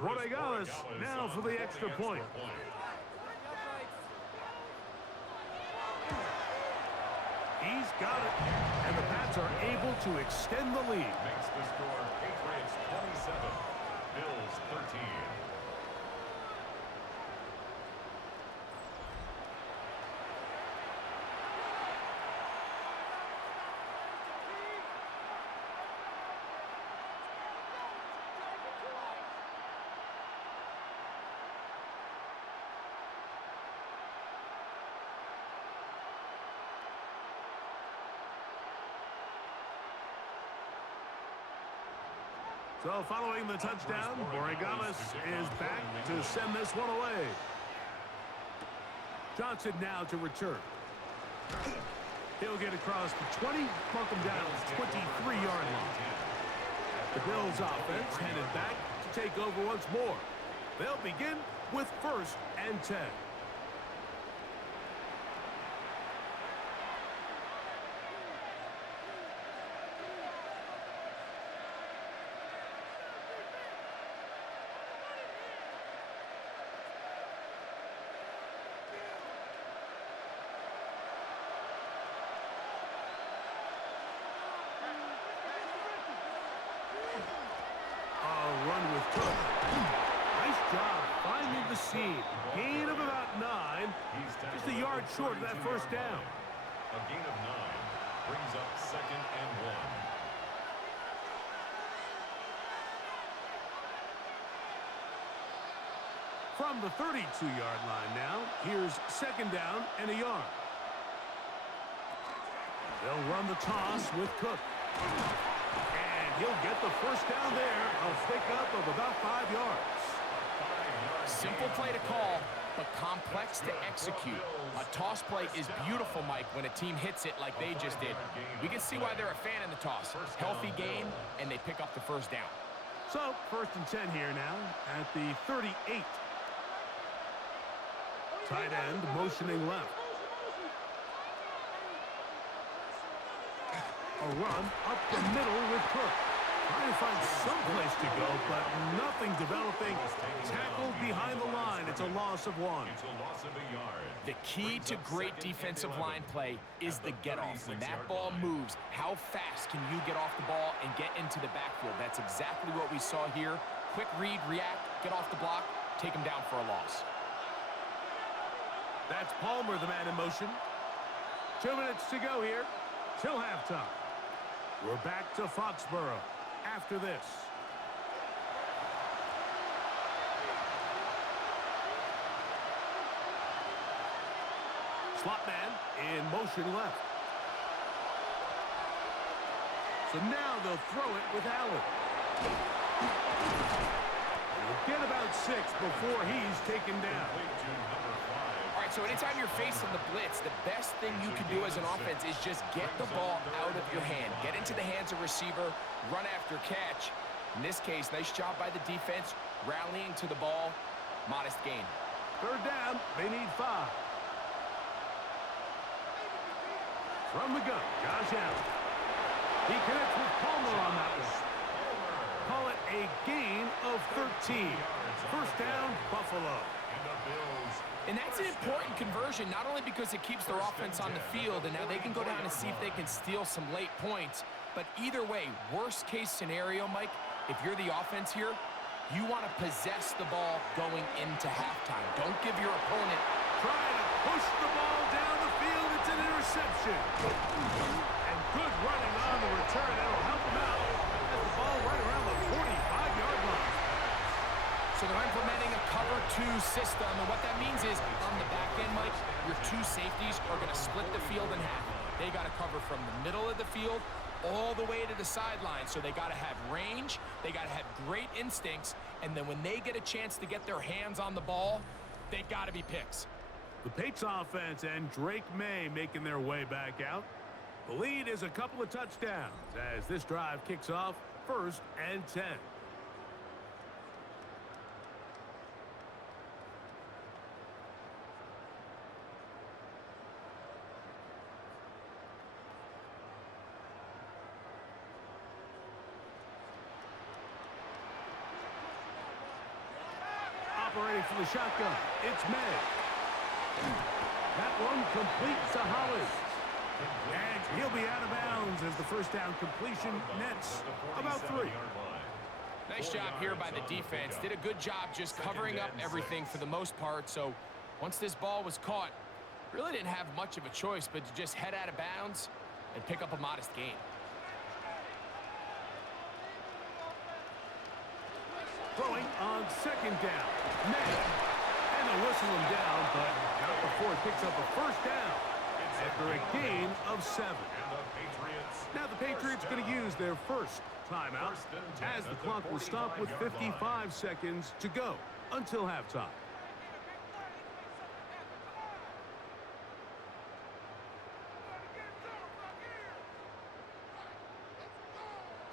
Borregales now for the extra point. He's got it. And the Pats are able to extend the lead. Makes the score Patriots 27, Bills 13. So following the touchdown, Borregales is back to send this one away. Johnson now to return. He'll get across the 20, mark him down at 23-yard line. The Bills offense headed back to take over once more. They'll begin with 1st and 10. Run with Cook. Nice job finding the seam. Gain of about 9. Just a yard short of that first down. A gain of 9 brings up 2nd and 1. From the 32-yard line now, here's 2nd down and a yard. They'll run the toss with Cook. He'll get the first down there, a pickup of about 5 yards. Simple play to call, but complex to execute. A toss play is beautiful, Mike, when a team hits it like they just did. We can see why they're a fan in the toss. Healthy game, and they pick up the first down. So, 1st and 10 here now at the 38. Tight end motioning left. A run up the middle with Cook. Trying to find some place to go, but nothing developing. Tackled behind the line. It's a loss of 1. It's a loss of a yard. The key to great defensive line play is the get-off. When that ball moves, how fast can you get off the ball and get into the backfield? That's exactly what we saw here. Quick read, react, get off the block, take him down for a loss. That's Palmer, the man in motion. 2 minutes to go here till halftime. We're back to Foxborough after this. Slot man in motion left. So now they'll throw it with Allen. He'll get about 6 before he's taken down. All right, so anytime you're facing the blitz, the best thing you can do as an offense is just get the ball out of your hand. Get into the hands of receiver, run after catch. In this case, nice job by the defense, rallying to the ball. Modest gain. 3rd down, they need 5. From the gun, Josh Allen. He connects with Palmer on that one. Call it a gain of 13. 1st down, Buffalo. And that's an important conversion, not only because it keeps their offense on the field, and now they can go down and see if they can steal some late points, but either way, worst case scenario, Mike, If you're the offense here, you want to possess the ball going into halftime. Don't give your opponent... Trying to push the ball down the field. It's an interception. And good running on the return. That'll help him out. Has the ball right around the 45-yard line. So they're implementing a cover 2 system, and what that means is on the back end, Mike, your 2 safeties are going to split the field in half. They got to cover from the middle of the field all the way to the sideline, so they got to have range, they got to have great instincts, and then when they get a chance to get their hands on the ball, they got to be picks. The Patriots offense and Drake May making their way back out. The lead is a couple of touchdowns as this drive kicks off 1st and 10. Operating for the shotgun, it's May. That one complete to Hollis. And he'll be out of bounds as the first down completion nets about 3. Nice job here by the defense. Did a good job just covering up everything for the most part. So once this ball was caught, really didn't have much of a choice but to just head out of bounds and pick up a modest gain. Throwing on 2nd down. May. And they'll whistle him down, but not before he picks up a first down after a gain of 7. Now the Patriots going to use their first timeout as the clock will stop with 55 seconds to go until halftime.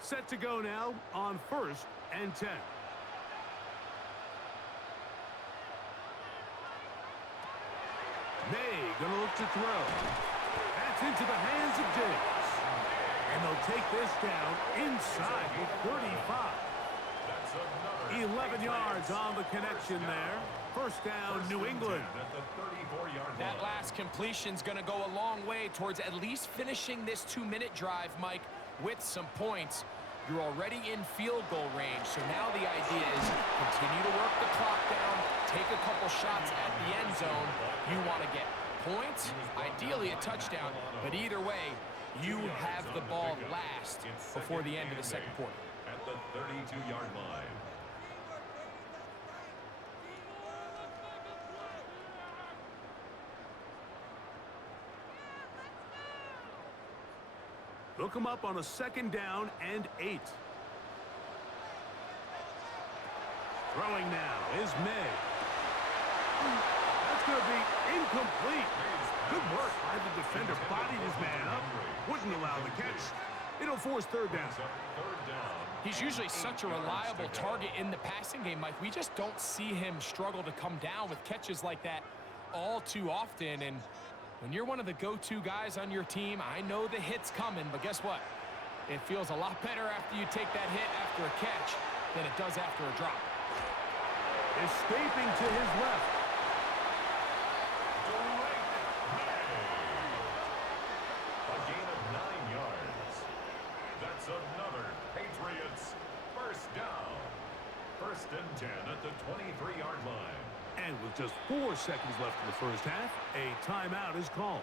Set to go now on 1st and 10. May going to look to throw. That's into the hands of Diggs. And they'll take this down inside the 35. 11 yards on the connection there. First down, New England. That last completion's going to go a long way towards at least finishing this 2-minute drive, Mike, with some points. You're already in field goal range, so now the idea is continue to work the clock down, take a couple shots at the end zone. You want to get points, ideally a touchdown, but either way, you have the ball last before the end of the second quarter. At the 32-yard line. Look him up on a 2nd down and 8. Throwing now is May. That's going to be incomplete. Good work by the defender. Bodied his man up. Wouldn't allow the catch. It'll force 3rd down. He's usually such a reliable target in the passing game, Mike. We just don't see him struggle to come down with catches like that all too often. And when you're one of the go-to guys on your team, I know the hit's coming, but guess what? It feels a lot better after you take that hit after a catch than it does after a drop. Escaping to his left. A gain of 9 yards. That's another Patriots first down. 1st and 10 at the 23-yard line. And with just 4 seconds left in the first half, a timeout is called.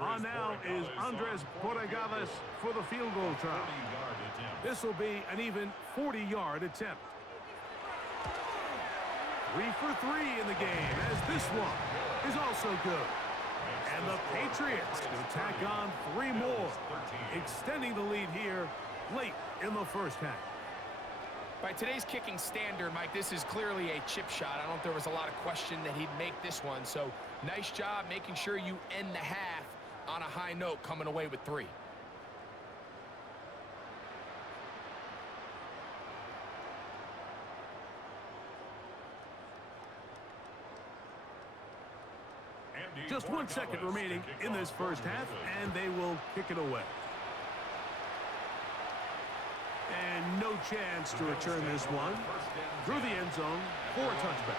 On now is Andres Borregales for the field goal try. This will be an even 40-yard attempt. 3 for 3 in the game, as this one is also good. And the Patriots will tack on 3 more, extending the lead here late in the first half. By today's kicking standard, Mike, this is clearly a chip shot. I don't think there was a lot of question that he'd make this one. So nice job making sure you end the half on a high note, coming away with 3. Just 1 second remaining in this first half, and they will kick it away. And no chance to return this one through the end zone for a touchback.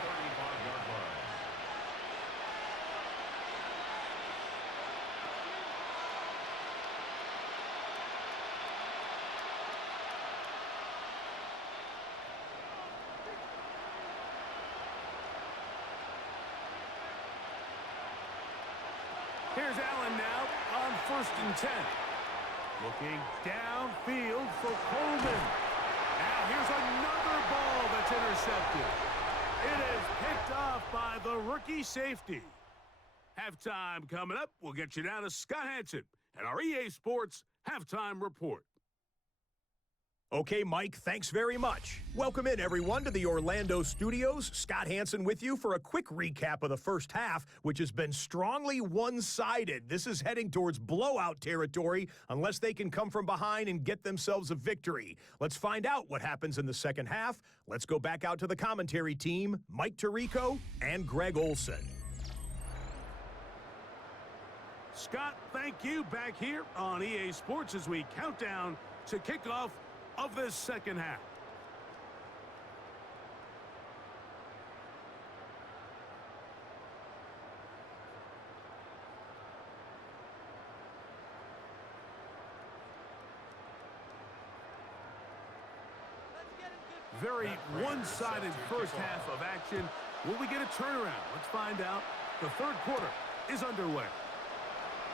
Here's Allen now on 1st and 10. Looking downfield for Coleman. Now here's another ball that's intercepted. It is picked off by the rookie safety. Halftime coming up. We'll get you down to Scott Hansen and our EA Sports Halftime Report. Okay, Mike, thanks very much. Welcome in, everyone, to the Orlando studios. Scott Hansen with you for a quick recap of the first half, which has been strongly one-sided. This is heading towards blowout territory unless they can come from behind and get themselves a victory. Let's find out what happens in the second half. Let's go back out to the commentary team, Mike Tirico and Greg Olson. Scott, thank you. Back here on EA Sports as we count down to kickoff of this second half. Very one-sided first half of action. Will we get a turnaround? Let's find out. The third quarter is underway.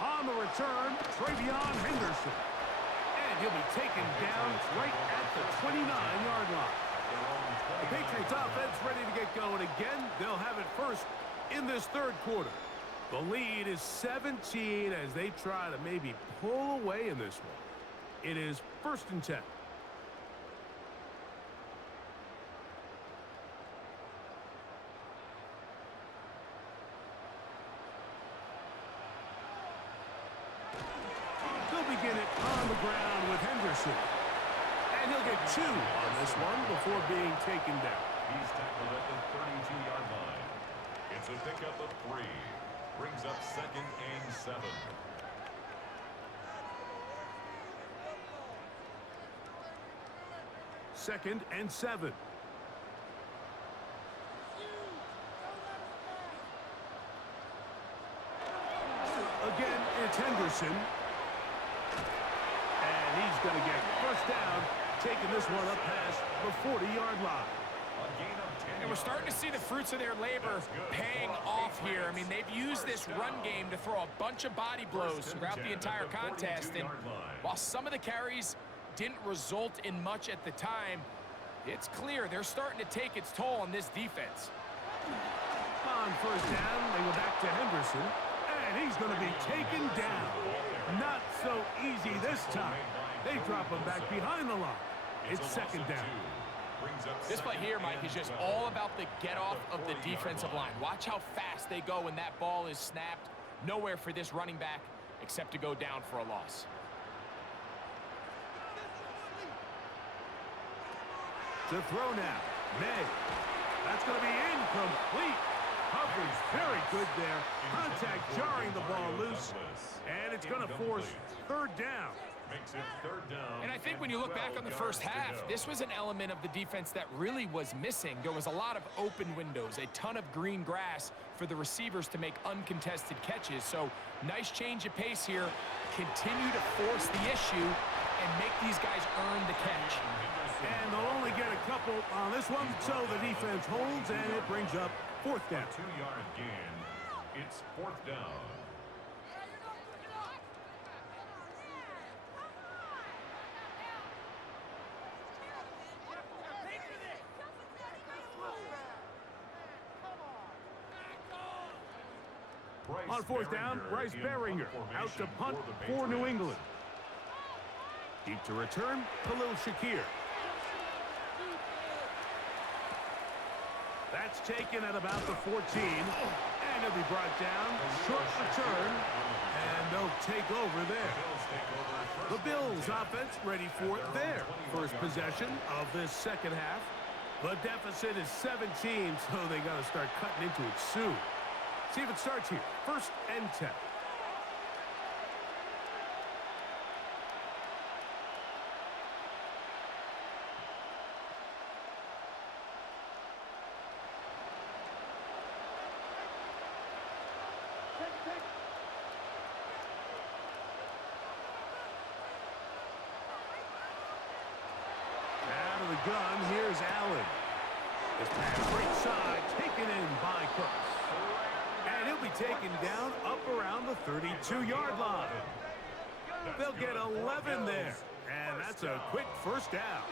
On the return, Travion Henderson. And he'll be taken down right at the 29-yard line. The Patriots offense ready to get going again. They'll have it first in this third quarter. The lead is 17 as they try to maybe pull away in this one. It is 1st and 10. Begin it on the ground with Henderson. And he'll get 2 on this one before being taken down. He's tackled at the 32-yard line. It's a pickup of 3. Brings up 2nd and 7. Second and 7. Again, it's Henderson. He's going to get first down, taking this one up past the 40-yard line. And we're starting to see the fruits of their labor paying off here. I mean, they've used this run game to throw a bunch of body blows throughout the entire contest. And while some of the carries didn't result in much at the time, it's clear they're starting to take its toll on this defense. On first down, they go back to Henderson. And he's going to be taken down. Not so easy this time. They drop him back behind the line. It's 2nd down. This play here, Mike, is just all about the get-off of the defensive line. Watch how fast they go when that ball is snapped. Nowhere for this running back except to go down for a loss. To throw now. May. That's going to be incomplete. Humphrey's very good there. Contact jarring the ball loose. And it's going to force 3rd down. Makes it 3rd down. And I think when you look back on the first half, this was an element of the defense that really was missing. There was a lot of open windows, a ton of green grass for the receivers to make uncontested catches. So nice change of pace here. Continue to force the issue and make these guys earn the catch. And they'll only get a couple on this one, so the defense holds, and it brings up 4th down. 2-yard gain. It's 4th down. On fourth down, Bryce Baringer out to punt for New England. Deep to return, Khalil Shakir. That's taken at about the 14. And it'll be brought down. Short return. And they'll take over there. The Bills offense ready for their first possession of this second half. The deficit is 17, so they got to start cutting into it soon. See if it starts here. First and 10. Out of the gun, here's Allen. This pass right side, taken in by Cooks. And he'll be taken down up around the 32-yard line. They'll get 11 there. And that's a quick first down.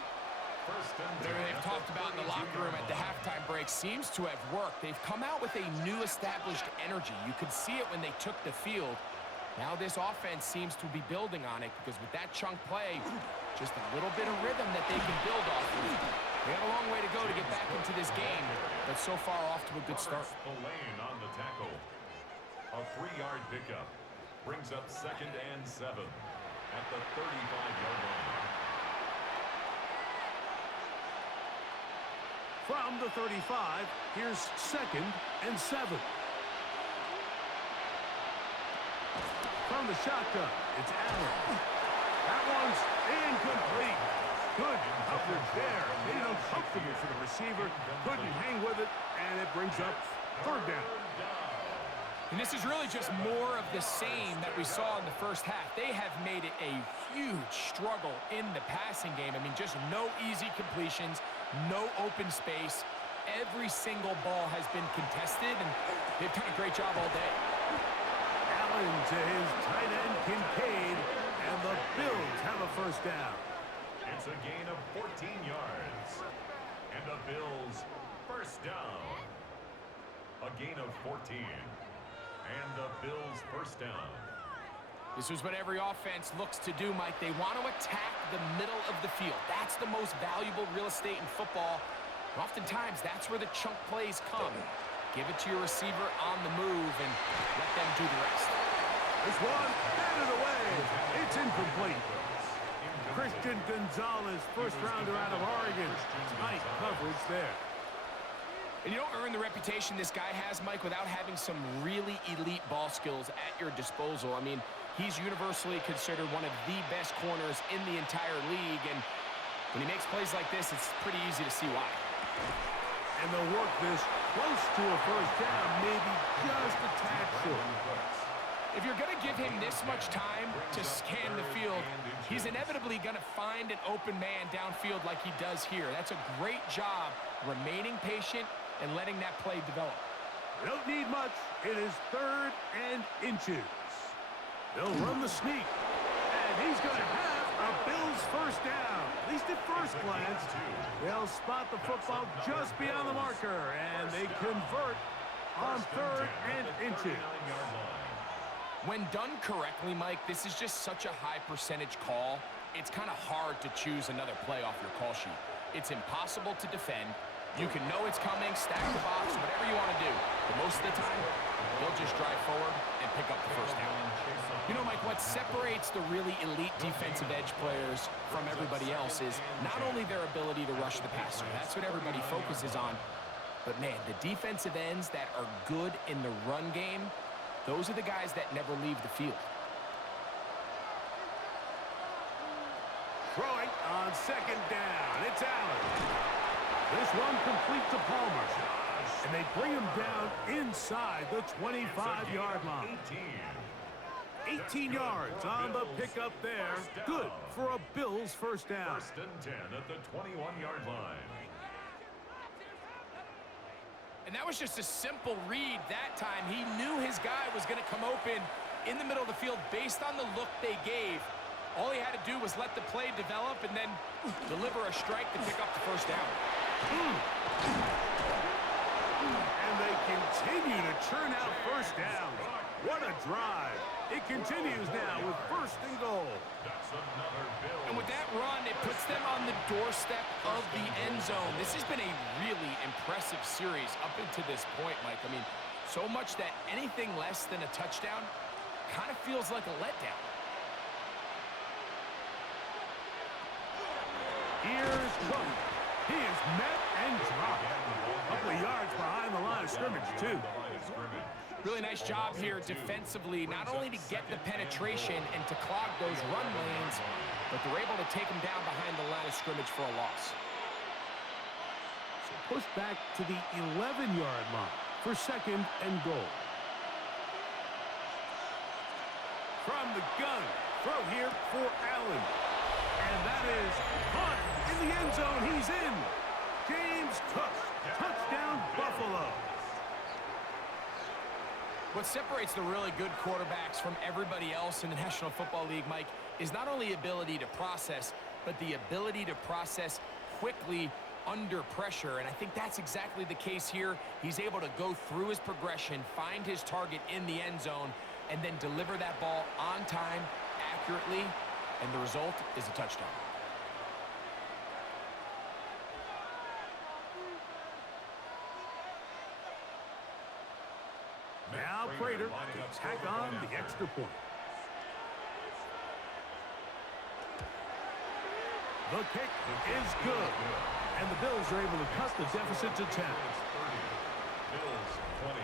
Whatever they've talked about in the locker room at the halftime break seems to have worked. They've come out with a new established energy. You could see it when they took the field. Now this offense seems to be building on it because with that chunk play, just a little bit of rhythm that they can build off of. They got a long way to go to get back into this game, but so far off to a good start. The lane on the tackle. A 3-yard pickup brings up 2nd and 7 at the 35-yard line. From the 35, here's 2nd and 7. From the shotgun, it's Allen. That one's incomplete. Good coverage there. Made it uncomfortable for the receiver. Couldn't hang with it, and it brings up 3rd down. And this is really just more of the same that we saw in the first half. They have made it a huge struggle in the passing game. I mean, just no easy completions, no open space. Every single ball has been contested, and they've done a great job all day. Allen to his tight end, Kincaid, and the Bills have a first down. It's a gain of 14 yards. And the Bills first down. A gain of 14. And the Bills first down. This is what every offense looks to do, Mike. They want to attack the middle of the field. That's the most valuable real estate in football. And oftentimes, that's where the chunk plays come. Give it to your receiver on the move and let them do the rest. This one, batted away. It's incomplete. Christian Gonzalez, first rounder out of Oregon. Tight coverage there. And you don't earn the reputation this guy has, Mike, without having some really elite ball skills at your disposal. I mean, he's universally considered one of the best corners in the entire league. And when he makes plays like this, it's pretty easy to see why. And they'll work this close to a first down, maybe just a tad short. If you're going to give him this much time to scan the field, he's inevitably going to find an open man downfield like he does here. That's a great job remaining patient and letting that play develop. Don't need much. It is 3rd and inches. They'll run the sneak. And he's going to have a Bills first down. At least at first glance. They'll spot the football just beyond the marker. And they convert on 3rd and inches. When done correctly, Mike, this is just such a high percentage call. It's kind of hard to choose another play off your call sheet. It's impossible to defend. You can know it's coming, stack the box, whatever you want to do. But most of the time, they'll just drive forward and pick up the first down. You know, Mike, what separates the really elite defensive edge players from everybody else is not only their ability to rush the passer. That's what everybody focuses on. But, man, the defensive ends that are good in the run game, those are the guys that never leave the field. Throwing on 2nd down. It's Allen. This one complete to Palmer. And they bring him down inside the 25-yard line. 18 yards on the pickup there. Good for a Bills first down. 1st and 10 at the 21-yard line. And that was just a simple read that time. He knew his guy was going to come open in the middle of the field based on the look they gave. All he had to do was let the play develop and then deliver a strike to pick up the first down. And they continue to churn out first downs. What a drive. It continues now with first and goal. That's another Bill. And with that run, it puts them on the doorstep of the end zone. This has been a really impressive series up until this point, Mike. I mean, so much that anything less than a touchdown kind of feels like a letdown. Here's Cook. He is met and dropped. A couple of yards behind the line of scrimmage, too. Really nice job here defensively, not only to get the penetration and to clog those run lanes, but they're able to take them down behind the line of scrimmage for a loss. So push back to the 11-yard line for second and goal. From the gun, throw here for Allen. And that is caught in the end zone. He's in. James Cook, touchdown Buffalo. What separates the really good quarterbacks from everybody else in the National Football League, Mike, is not only ability to process, but the ability to process quickly under pressure. And I think that's exactly the case here. He's able to go through his progression, find his target in the end zone, and then deliver that ball on time, accurately, and the result is a touchdown. Now Prater to tack on the extra point. The kick is good. And the Bills are able to cut the deficit to 10. Bills 20.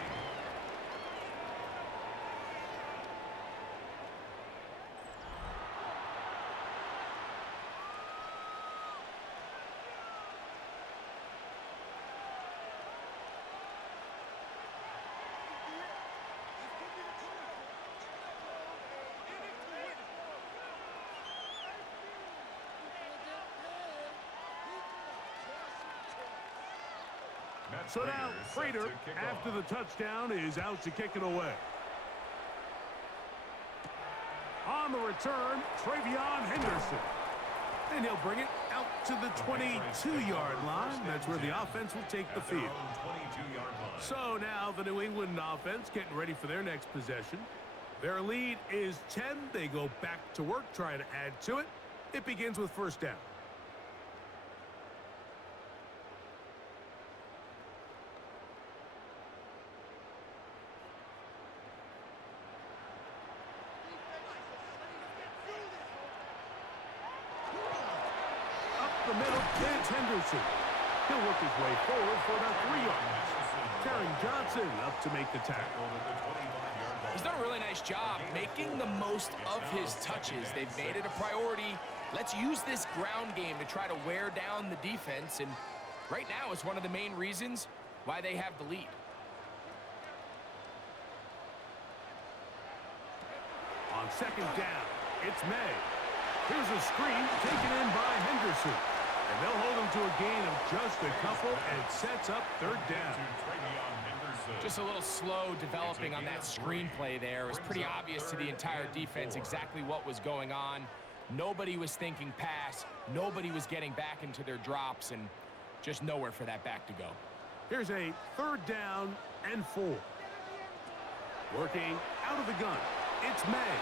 So now Prater, after the touchdown, is out to kick it away. On the return, Travion Henderson. And he'll bring it out to the 22-yard line. That's where the offense will take the field. So now the New England offense getting ready for their next possession. Their lead is 10. They go back to work, trying to add to it. It begins with first down. The middle, it's Henderson. He'll work his way forward for about 3 yards. Terry Johnson up to make the tackle. He's done a really nice job making the most of his touches. They've made it a priority. Let's use this ground game to try to wear down the defense, and right now it's one of the main reasons why they have the lead. On second down, it's May. Here's a screen taken in by Henderson. And they'll hold him to a gain of just a couple, and it sets up third down. Just a little slow developing on that screenplay there. It was pretty obvious to the entire defense exactly what was going on. Nobody was thinking pass. Nobody was getting back into their drops, and just nowhere for that back to go. Here's a third down and 4. Working out of the gun, it's May.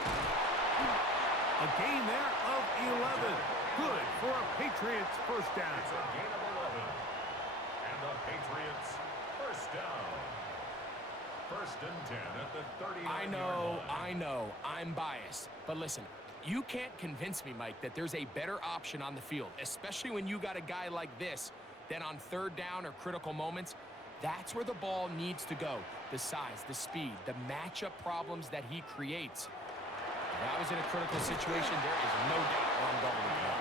A gain there of 11. Good for a Patriots first down. It's a gain of 11. And the Patriots first down. First and 10 at the 39-yard line. I know, I'm biased. But listen, you can't convince me, Mike, that there's a better option on the field, especially when you got a guy like this, than on third down or critical moments. That's where the ball needs to go. The size, the speed, the matchup problems that he creates. If I was in a critical situation, there is no doubt where I'm going with that.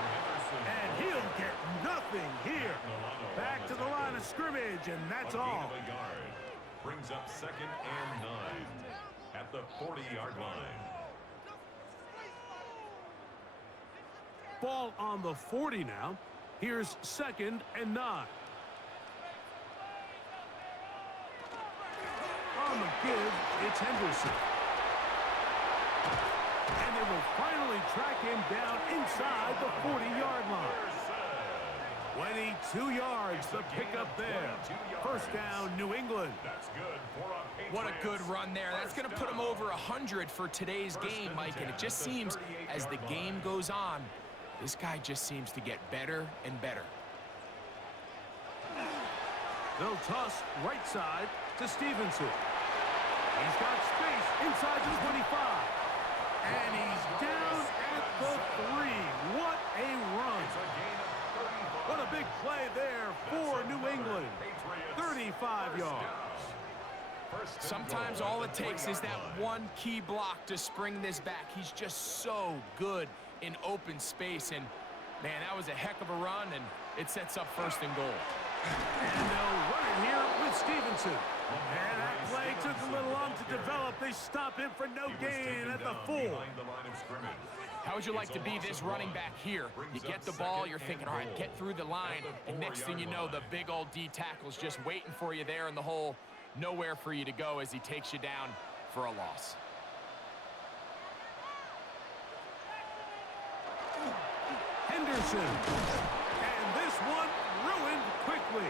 And he'll get nothing here. Back to the line of scrimmage, and that's all. A yard. Brings up second and 9 at the 40-yard line. Ball on the 40 now. Here's second and 9. On the give, it's Henderson. And they will finally track him down inside the 40-yard line. 22 yards, the pickup there. First down, New England. That's good for a Patriots. What a good run there. That's going to put him over 100 for today's game, Mike. And it just seems as the game goes on, this guy just seems to get better and better. They'll toss right side to Stevenson. He's got space inside the 25. And he's down at the 3. What a run. What a big play there for New England. 35 yards. Sometimes all it takes is that one key block to spring this back. He's just so good in open space. And, man, that was a heck of a run, and it sets up first and goal. And they'll run it here with Stevenson. And that play took a little long to develop. They stop him for no gain at the 4. How would you like to be this running back here? You get the ball, you're thinking, all right, get through the line, and next thing you know, the big old D tackle's just waiting for you there in the hole. Nowhere for you to go as he takes you down for a loss. Henderson. And this one ruined quickly.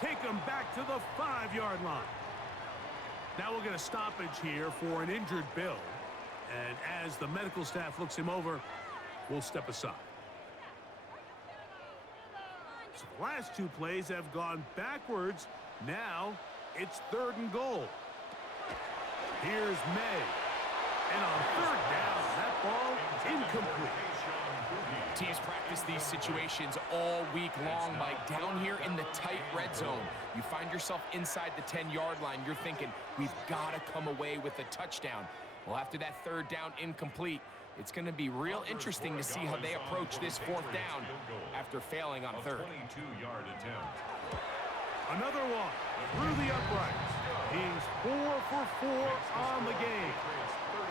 Take him back to the 5-yard line. Now we'll get a stoppage here for an injured Bill. And as the medical staff looks him over, we'll step aside. So the last 2 plays have gone backwards. Now it's 3rd and goal. Here's May. And on 3rd down, that ball incomplete. Teams practice these situations all week long, Mike. Down here in the tight red zone, you find yourself inside the 10-yard line. You're thinking, we've got to come away with a touchdown. Well, after that 3rd down incomplete, it's going to be real interesting to see how they approach this 4th down after failing on 3rd. 22-yard attempt. Another one through the uprights. He's 4 for 4 on the game.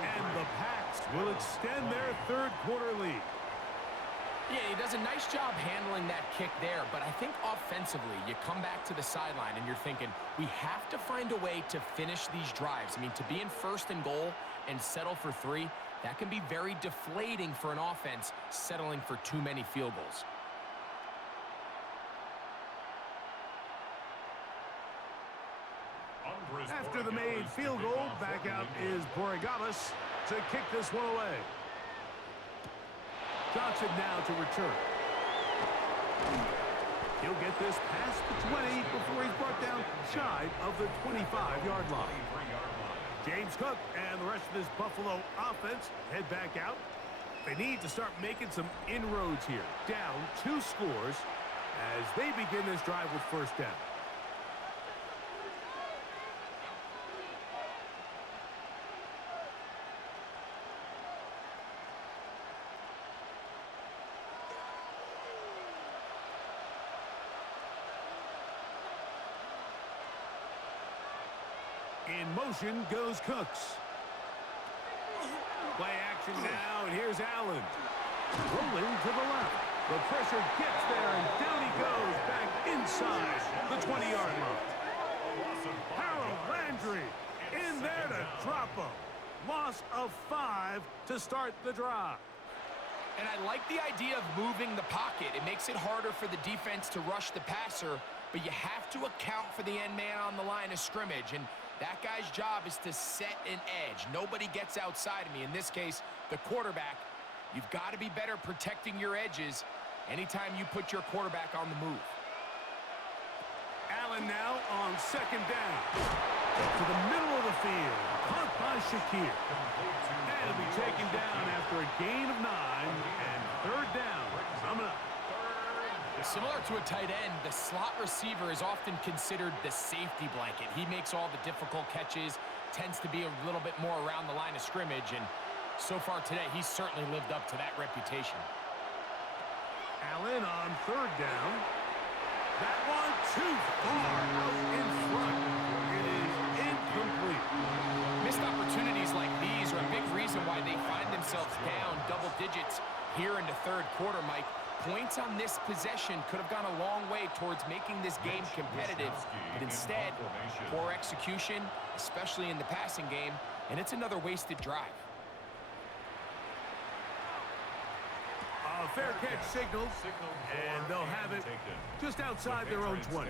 And the Pats will extend their 3rd quarter lead. Yeah, he does a nice job handling that kick there, but I think offensively, you come back to the sideline and you're thinking, we have to find a way to finish these drives. I mean, to be in 1st and goal and settle for 3, that can be very deflating for an offense settling for too many field goals. After the made field goal, back out is Borregales to kick this one away. Johnson now to return. He'll get this past the 20 before he's brought down shy of the 25-yard line. James Cook and the rest of this Buffalo offense head back out. They need to start making some inroads here. Down 2 scores as they begin this drive with 1st down. In motion goes Cooks. Play action now, and here's Allen. Rolling to the left. The pressure gets there, and down he goes back inside the 20-yard line. Harold Landry in there to drop him. Loss of 5 to start the drive. And I like the idea of moving the pocket. It makes it harder for the defense to rush the passer, but you have to account for the end man on the line of scrimmage, and that guy's job is to set an edge. Nobody gets outside of me. In this case, the quarterback. You've got to be better protecting your edges anytime you put your quarterback on the move. Allen now on 2nd down. To the middle of the field. Caught by Shakir. And it'll be taken down after a gain of 9 and 3rd down. Coming up. Similar to a tight end, the slot receiver is often considered the safety blanket. He makes all the difficult catches, tends to be a little bit more around the line of scrimmage, and so far today, he's certainly lived up to that reputation. Allen on 3rd down. That one too far out in front. It is incomplete. Missed opportunities like these are a big reason why they find themselves down double digits here in the 3rd quarter, Mike. Points on this possession could have gone a long way towards making this game competitive, but instead, poor execution, especially in the passing game, and it's another wasted drive. A fair catch signal, and they'll have it just outside their own 20.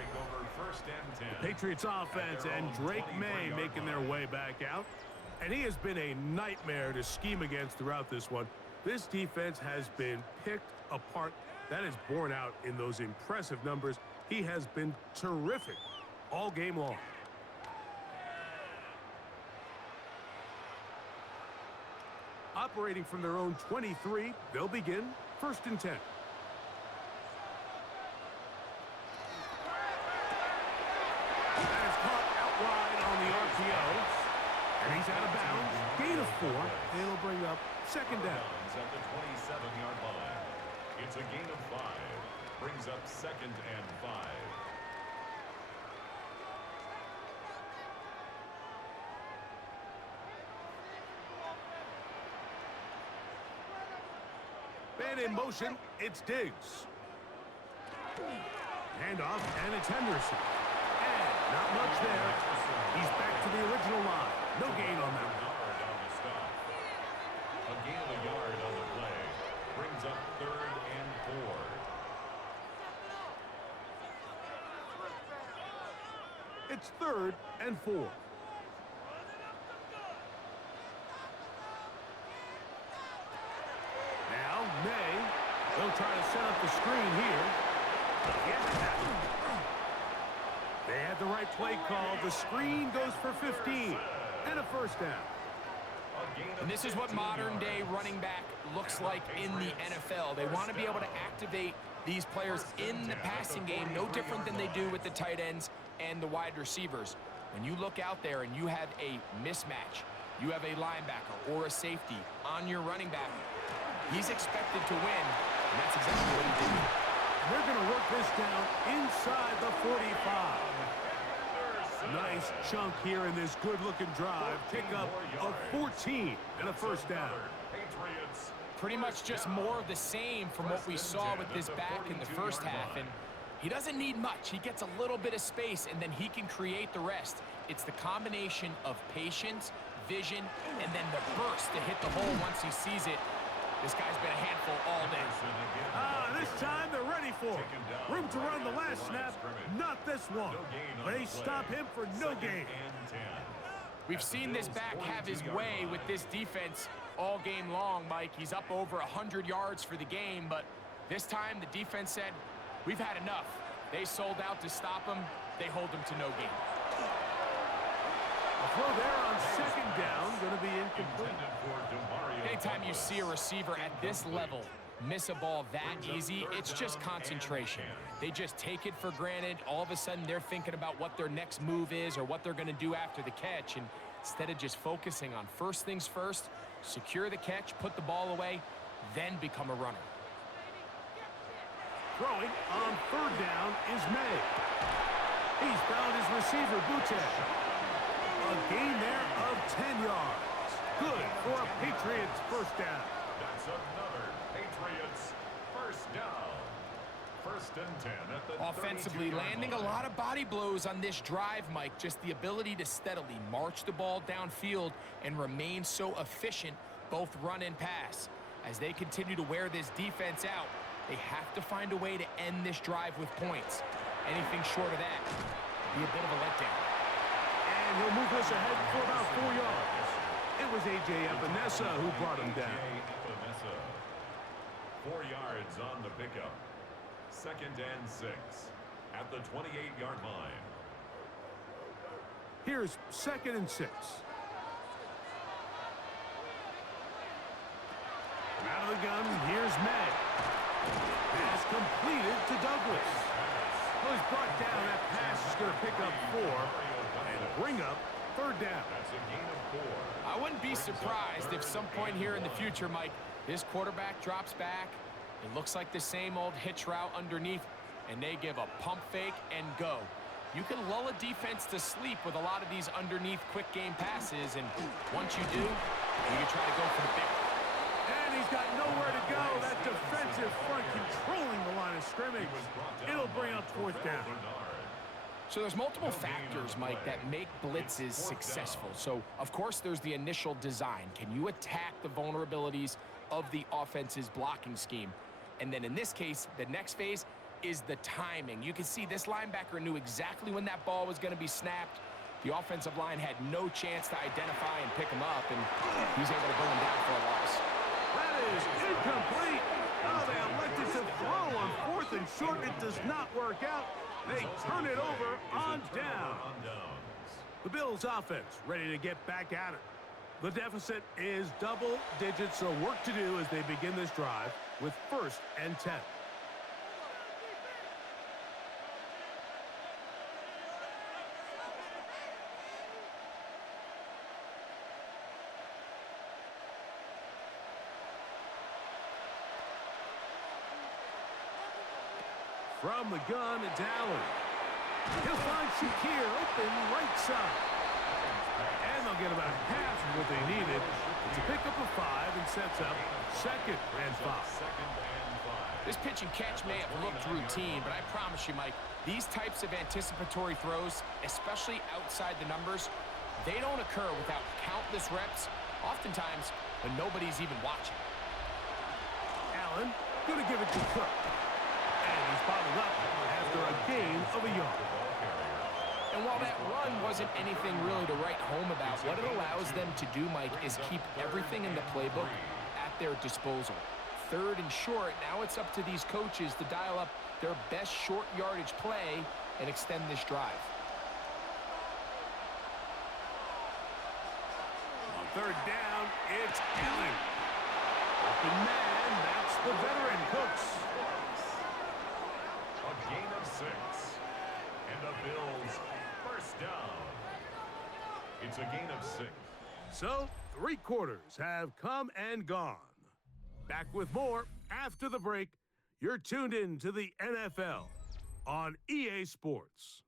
The Patriots offense and Drake May making their way back out. And he has been a nightmare to scheme against throughout this one. This defense has been picked apart. That is borne out in those impressive numbers. He has been terrific all game long. Operating from their own 23, they'll begin 1st and 10. That is caught out wide on the RPO. And he's out of bounds. Gain of 4. It'll bring up 2nd down. At the 27-yard line. It's a gain of 5. Brings up 2nd and 5. Man in motion, it's Diggs. Handoff, and it's Henderson. And not much there. He's back to the original line. No gain on that. A gain of a yard on the play. Brings up 3rd and 4. It's 3rd and 4. Now, May. They'll try to set up the screen here. They had the right play call. The screen goes for 15. And a 1st down. And this is what modern-day running back looks like in the NFL. They want to be able to activate these players in the passing game, no different than they do with the tight ends and the wide receivers. When you look out there and you have a mismatch, you have a linebacker or a safety on your running back, he's expected to win, and that's exactly what he did. They're going to work this down inside the 45. Nice chunk here in this good-looking drive. Pickup of 14 and a 1st down. Pretty much just more of the same from what we saw with this back in the 1st half. And he doesn't need much. He gets a little bit of space, and then he can create the rest. It's the combination of patience, vision, and then the burst to hit the hole once he sees it. This guy's been a handful all day. This time they're ready for it. Room to run the last snap, not this one. They stop him for no gain. We've seen this back have his way with this defense all game long, Mike. He's up over 100 yards for the game, but this time the defense said, we've had enough. They sold out to stop him. They hold him to no gain. A throw there on 2nd down, going to be incomplete. Anytime you see a receiver at this level miss a ball that easy, it's just concentration. They just take it for granted. All of a sudden, they're thinking about what their next move is or what they're going to do after the catch. And instead of just focusing on first things first, secure the catch, put the ball away, then become a runner. Throwing on 3rd down is May. He's found his receiver, Butte. A gain there of 10 yards. Good for a Patriots 1st down. That's another Patriots 1st down. 1st and 10 at the offensively landing a lot of body blows on this drive, Mike. Just the ability to steadily march the ball downfield and remain so efficient, both run and pass. As they continue to wear this defense out, they have to find a way to end this drive with points. Anything short of that would be a bit of a letdown. And he'll move this ahead for about 4 yards. It was A.J. Epinesa who brought him down. 4 yards on the pickup. 2nd and 6 at the 28-yard line. Here's 2nd and 6. Out of the gun, here's May. Pass completed to Douglas. Well, he's brought down. That pass is going to pick up 4 and bring up 3rd down. That's a gain of 4. I wouldn't be surprised if some point here in the future, Mike, this quarterback drops back. It looks like the same old hitch route underneath, and they give a pump fake and go. You can lull a defense to sleep with a lot of these underneath quick game passes, and once you do, you can try to go for the big one. And he's got nowhere to go. That defensive front controlling the line of scrimmage. It'll bring up 4th down. So there's multiple factors, Mike, that make blitzes successful. So, of course, there's the initial design. Can you attack the vulnerabilities of the offense's blocking scheme? And then in this case, the next phase is the timing. You can see this linebacker knew exactly when that ball was going to be snapped. The offensive line had no chance to identify and pick him up, and he's able to bring him down for a loss. That is incomplete. Oh, they elected to throw on 4th and short. It does not work out. They turn it over on down. The Bills offense ready to get back at it. The deficit is double digits, so work to do as they begin this drive with 1st and 10. From the gun, it's Allen. He'll find Shakir open right side. And they'll get about half of what they needed. It's a pickup of 5 and sets up 2nd and 5. This pitch and catch may have looked routine, but I promise you, Mike, these types of anticipatory throws, especially outside the numbers, they don't occur without countless reps, oftentimes when nobody's even watching. Allen going to give it to Cook. And he's bottled up after a gain of a yard. And while that run wasn't anything really to write home about, what it allows them to do, Mike, is keep everything in the playbook at their disposal. 3rd and short, now it's up to these coaches to dial up their best short yardage play and extend this drive. On 3rd down, it's Allen. Open man, that's the veteran Cooks. A gain of 6. And the Bills 1st down. It's a gain of 6. So, 3 quarters have come and gone. Back with more after the break. You're tuned in to the NFL on EA Sports.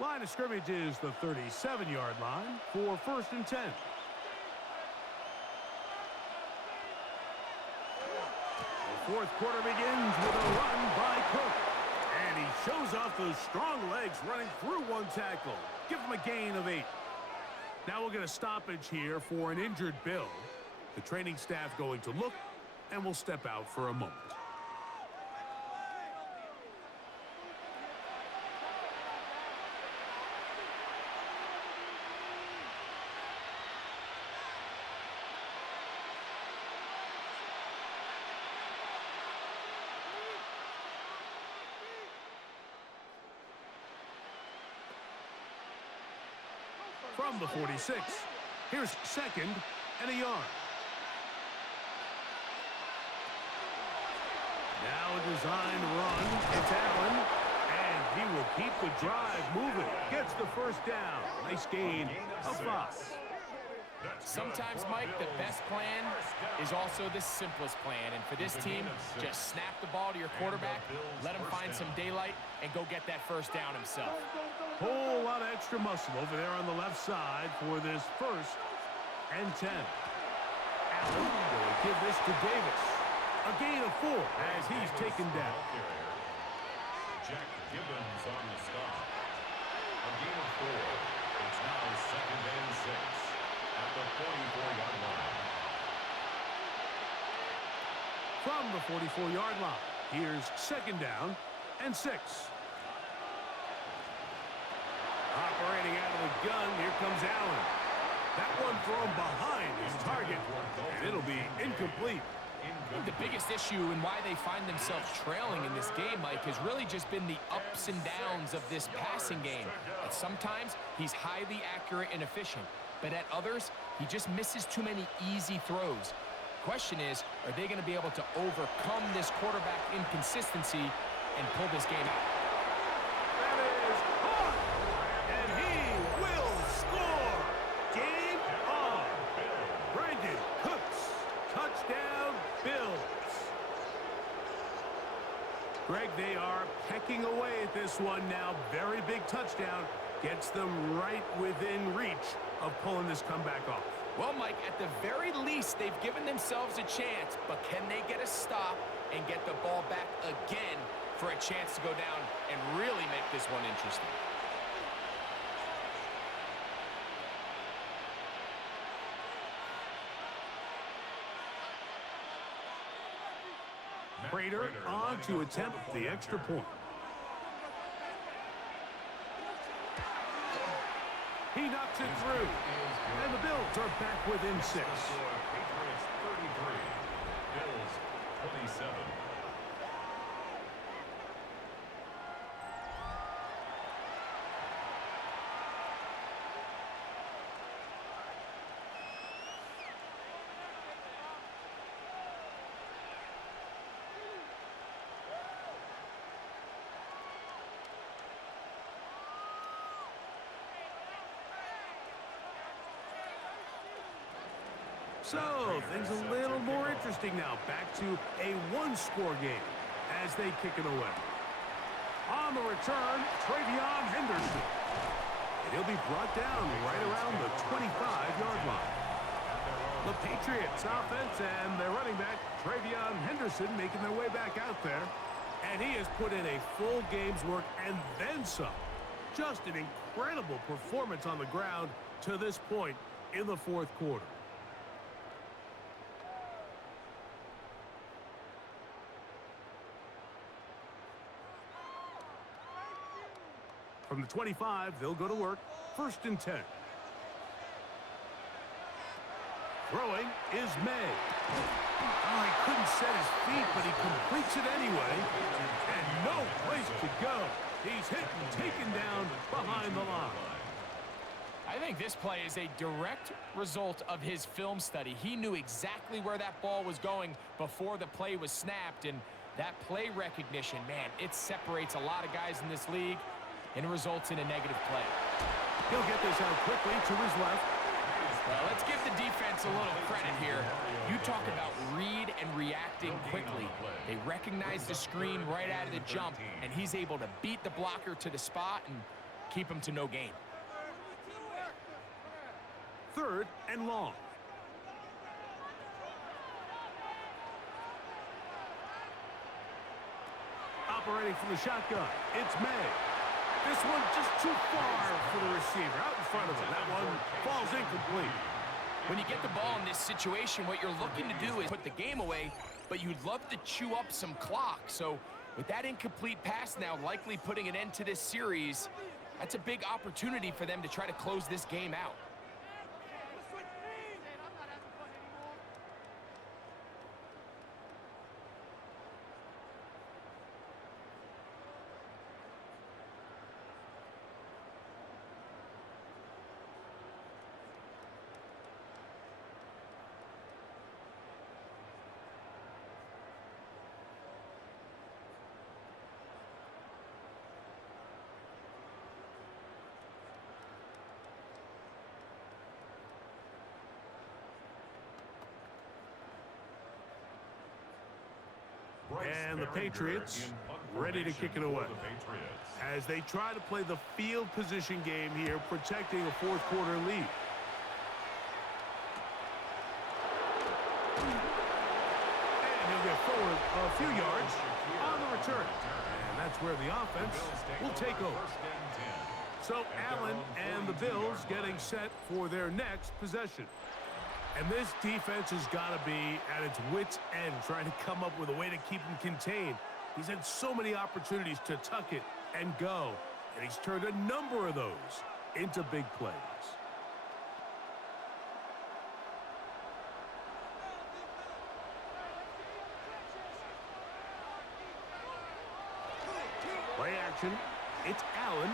Line of scrimmage is the 37-yard line for 1st and 10. The 4th quarter begins with a run by Cook. And he shows off those strong legs running through one tackle. Give him a gain of 8. Now we'll get a stoppage here for an injured Bill. The training staff going to look, and we'll step out for a moment. From the 46, here's 2nd and a yard. Now a designed run. It's Allen, and he will keep the drive moving. Gets the 1st down. Nice gain of 5. Sometimes, Mike, the best plan is also the simplest plan. And for this team, just snap the ball to your quarterback, let him find some daylight, and go get that 1st down himself. Whole lot of extra muscle over there on the left side for this 1st and 10. Allen will give this to Davis. A gain of 4 as he's taken down. Jack Gibbons on the stop. A gain of 4. It's now 2nd and 6 at the 44-yard line. From the 44-yard line, here's 2nd down and 6. Operating out of the gun, here comes Allen. That one thrown behind his target, and it'll be incomplete. I think the biggest issue and why they find themselves trailing in this game, Mike, has really just been the ups and downs of this passing game. At sometimes, he's highly accurate and efficient, but at others, he just misses too many easy throws. Question is, are they going to be able to overcome this quarterback inconsistency and pull this game out? That is hot, and he will score. Game on. Brandon Cooks, touchdown Bills. Greg, they are pecking away at this one now. Very big touchdown. Gets them right within reach of pulling this comeback off. Well, Mike, at the very least, they've given themselves a chance, but can they get a stop and get the ball back again for a chance to go down and really make this one interesting? Prater on to attempt the extra point. He knocks it through. And the Bills are back within 6. Patriots 33, Bills 27. So, things a little more interesting now. Back to a one-score game as they kick it away. On the return, Travion Henderson. And he'll be brought down right around the 25-yard line. The Patriots offense and their running back, Travion Henderson, making their way back out there. And he has put in a full game's work and then some. Just an incredible performance on the ground to this point in the fourth quarter. From the 25, they'll go to work. 1st and 10. Throwing is May. Oh, he couldn't set his feet, but he completes it anyway. And no place to go. He's hit and taken down behind the line. I think this play is a direct result of his film study. He knew exactly where that ball was going before the play was snapped, and that play recognition, man, it separates a lot of guys in this league and results in a negative play. He'll get this out quickly to his left. Well, let's give the defense a little credit here. You talk about read and reacting quickly. They recognize the screen right out of the jump, and he's able to beat the blocker to the spot and keep him to no gain. 3rd and long. Operating from the shotgun, it's May. This one just too far for the receiver. Out in front of him. That one falls incomplete. When you get the ball in this situation, what you're looking to do is put the game away, but you'd love to chew up some clock. So with that incomplete pass now likely putting an end to this series, that's a big opportunity for them to try to close this game out. And the Patriots ready to kick it away as they try to play the field position game here, protecting a fourth quarter lead. And he'll get forward a few yards on the return. And that's where the offense will take over. So Allen and the Bills getting set for their next possession. And this defense has got to be at its wits' end, trying to come up with a way to keep him contained. He's had so many opportunities to tuck it and go, and he's turned a number of those into big plays. Play action. It's Allen.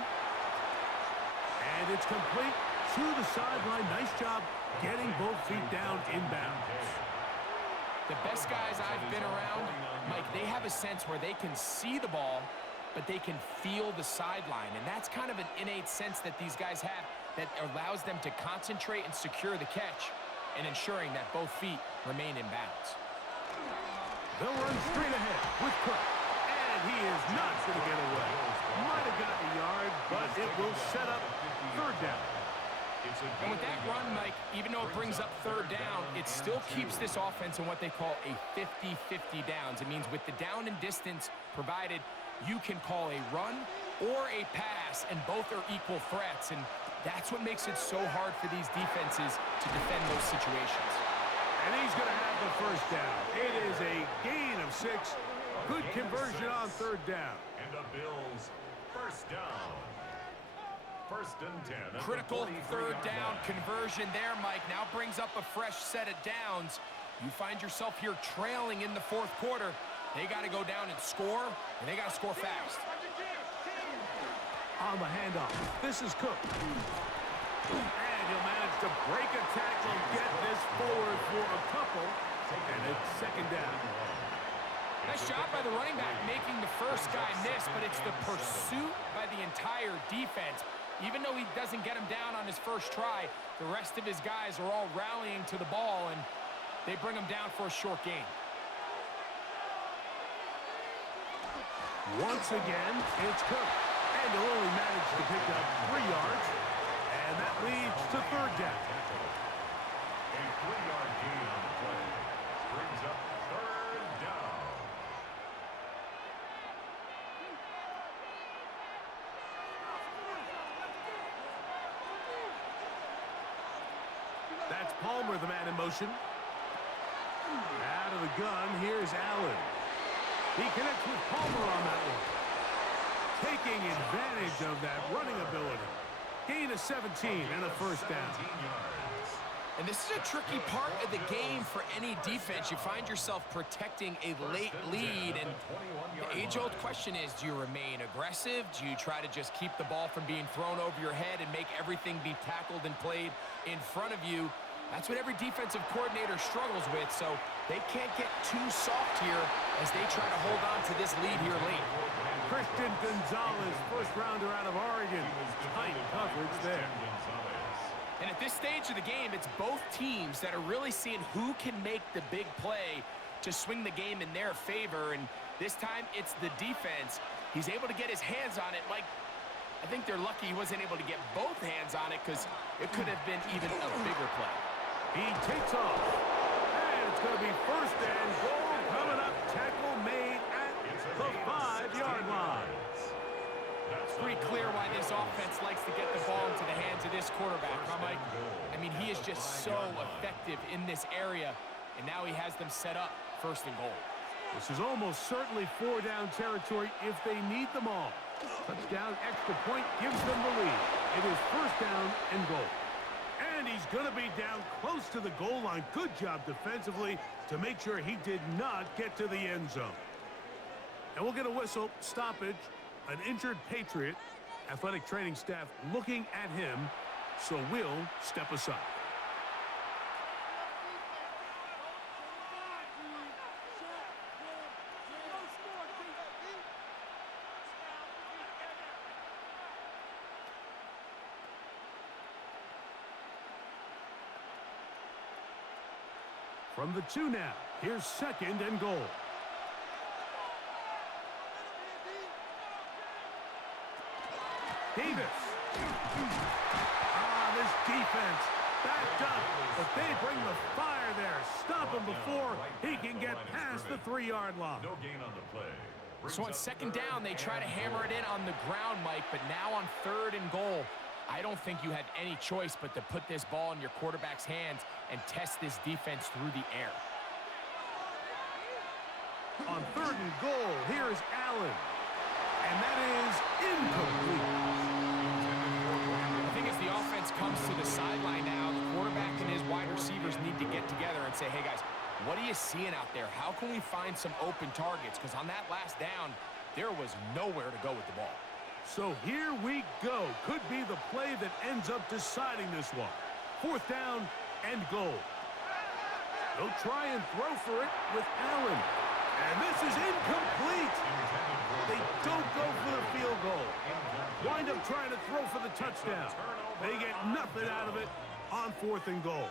And it's complete to the sideline. Nice job getting both feet down inbounds. The best guys I've been around, Mike, they have a sense where they can see the ball, but they can feel the sideline. And that's kind of an innate sense that these guys have that allows them to concentrate and secure the catch and ensuring that both feet remain in bounds. They'll run straight ahead with Cook. And he is still keeps this offense in what they call a 50-50 downs. It means with the down and distance provided, you can call a run or a pass, and both are equal threats. And that's what makes it so hard for these defenses to defend those situations. And he's going to have the first down. It is a gain of 6. Good conversion on third down. And the Bills first down. First and 10. Critical third down conversion there, Mike. Now brings up a fresh set of downs. You find yourself here trailing in the fourth quarter. They got to go down and score, and they got to score fast. On the handoff, this is Cook. And he'll manage to break a tackle and get this forward for a couple. And it's second down. Nice job by the running back making the first guy miss, but it's the pursuit by the entire defense. Even though he doesn't get him down on his first try, the rest of his guys are all rallying to the ball, and they bring him down for a short gain. Once again, it's Cook. And he'll only manage to pick up 3 yards. And that leads to third down. A 3-yard gain on the play. Brings up third down. That's Palmer, the man in motion. Out of the gun, here's Allen. He connects with Palmer on that one. Taking advantage of that running ability. Gain of 17 and a first down. And this is a tricky part of the game for any defense. You find yourself protecting a late lead, and the age-old question is, do you remain aggressive? Do you try to just keep the ball from being thrown over your head and make everything be tackled and played in front of you? That's what every defensive coordinator struggles with, so they can't get too soft here as they try to hold on to this lead here late. Christian Gonzalez, first rounder out of Oregon. Tight coverage there. And at this stage of the game, it's both teams that are really seeing who can make the big play to swing the game in their favor. And this time, it's the defense. He's able to get his hands on it. Mike, I think they're lucky he wasn't able to get both hands on it because it could have been even a bigger play. He takes off. And it's going to be first and goal coming up. Tackle made at the 5-yard line. It's pretty clear why this offense likes to get the ball into the hands of this quarterback, huh, Mike? I mean, he is just so effective in this area, and now he has them set up first and goal. This is almost certainly 4-down territory if they need them all. Touchdown, extra point gives them the lead. It is first down and goal. And he's going to be down close to the goal line. Good job defensively to make sure he did not get to the end zone. And we'll get a whistle, stoppage. An injured Patriot, athletic training staff looking at him, so we'll step aside. From the 2 now, here's second and goal. Davis. This defense backed up, but they bring the fire there. Stop him before he can get past the 3-yard line. No gain on the play. So on second down, they try to hammer it in on the ground, Mike, but now on third and goal, I don't think you had any choice but to put this ball in your quarterback's hands and test this defense through the air. On third and goal, here's Allen. And that is incomplete. I think as the offense comes to the sideline now, the quarterback and his wide receivers need to get together and say, hey, guys, what are you seeing out there? How can we find some open targets? Because on that last down, there was nowhere to go with the ball. So here we go. Could be the play that ends up deciding this one. Fourth down and goal. They'll try and throw for it with Allen. And this is incomplete. They don't go for the field goal. Wind up trying to throw for the touchdown. They get nothing out of it on fourth and goal.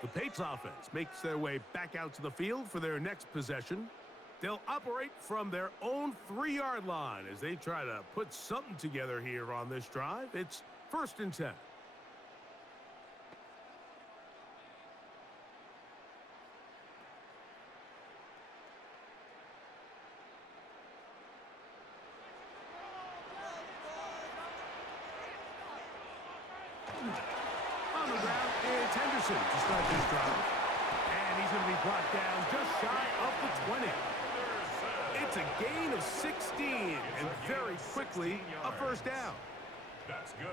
The Patriots offense makes their way back out to the field for their next possession. They'll operate from their own 3-yard line as they try to put something together here on this drive. It's first and 10. brought down just shy of the 20. It's a gain of 16, and very quickly, a first down.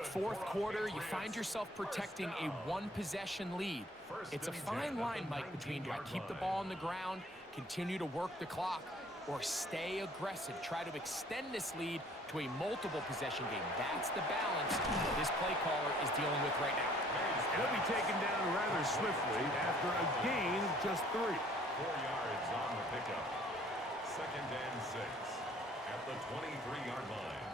Fourth quarter, you find yourself protecting a one-possession lead. It's a fine line, Mike, between do I keep the ball on the ground, continue to work the clock, or stay aggressive, try to extend this lead to a multiple-possession game. That's the balance this play caller is dealing with right now. He'll be taken down rather swiftly after a gain of just 3. 4 yards on the pickup. 2nd and 6 at the 23-yard line.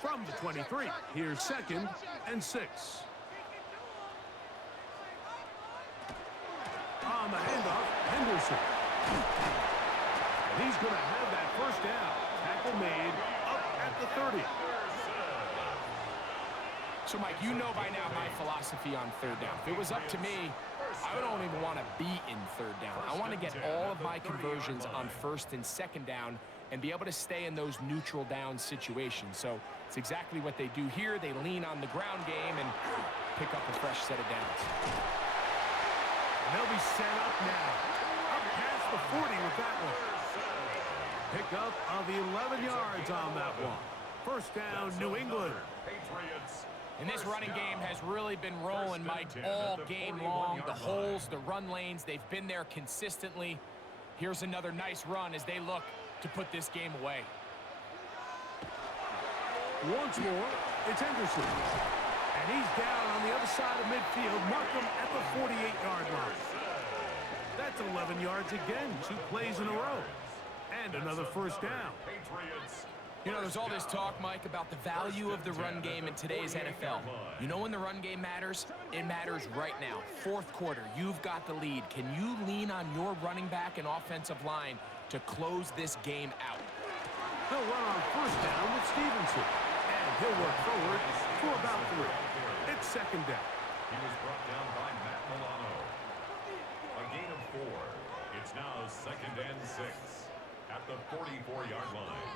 From the 23, here's 2nd and 6. On the handoff, Henderson. And he's going to have that first down. Tackle made up at the 30. So, Mike, you know by now my philosophy on third down. If it was up to me, I don't even want to be in third down. I want to get all of my conversions on 1st and 2nd down and be able to stay in those neutral down situations. So it's exactly what they do here. They lean on the ground game and pick up a fresh set of downs. And they'll be set up now. Up past the 40 with that one. Pick up of 11 yards on that one. First down, New England. Patriots. And this running game has really been rolling, Mike, all game long. The holes, the run lanes, they've been there consistently. Here's another nice run as they look to put this game away. Once more, it's Henderson. And he's down on the other side of midfield. Mark him at the 48-yard line. That's 11 yards again, 2 plays in a row. And another first down. You know, there's all this talk, Mike, about the value of the run game in today's NFL. You know when the run game matters? It matters right now. Fourth quarter, you've got the lead. Can you lean on your running back and offensive line to close this game out? He'll run on first down with Stevenson. And he'll work forward for about 3. It's 2nd down. He was brought down by Matt Milano. A gain of 4. It's now 2nd and 6 at the 44-yard line.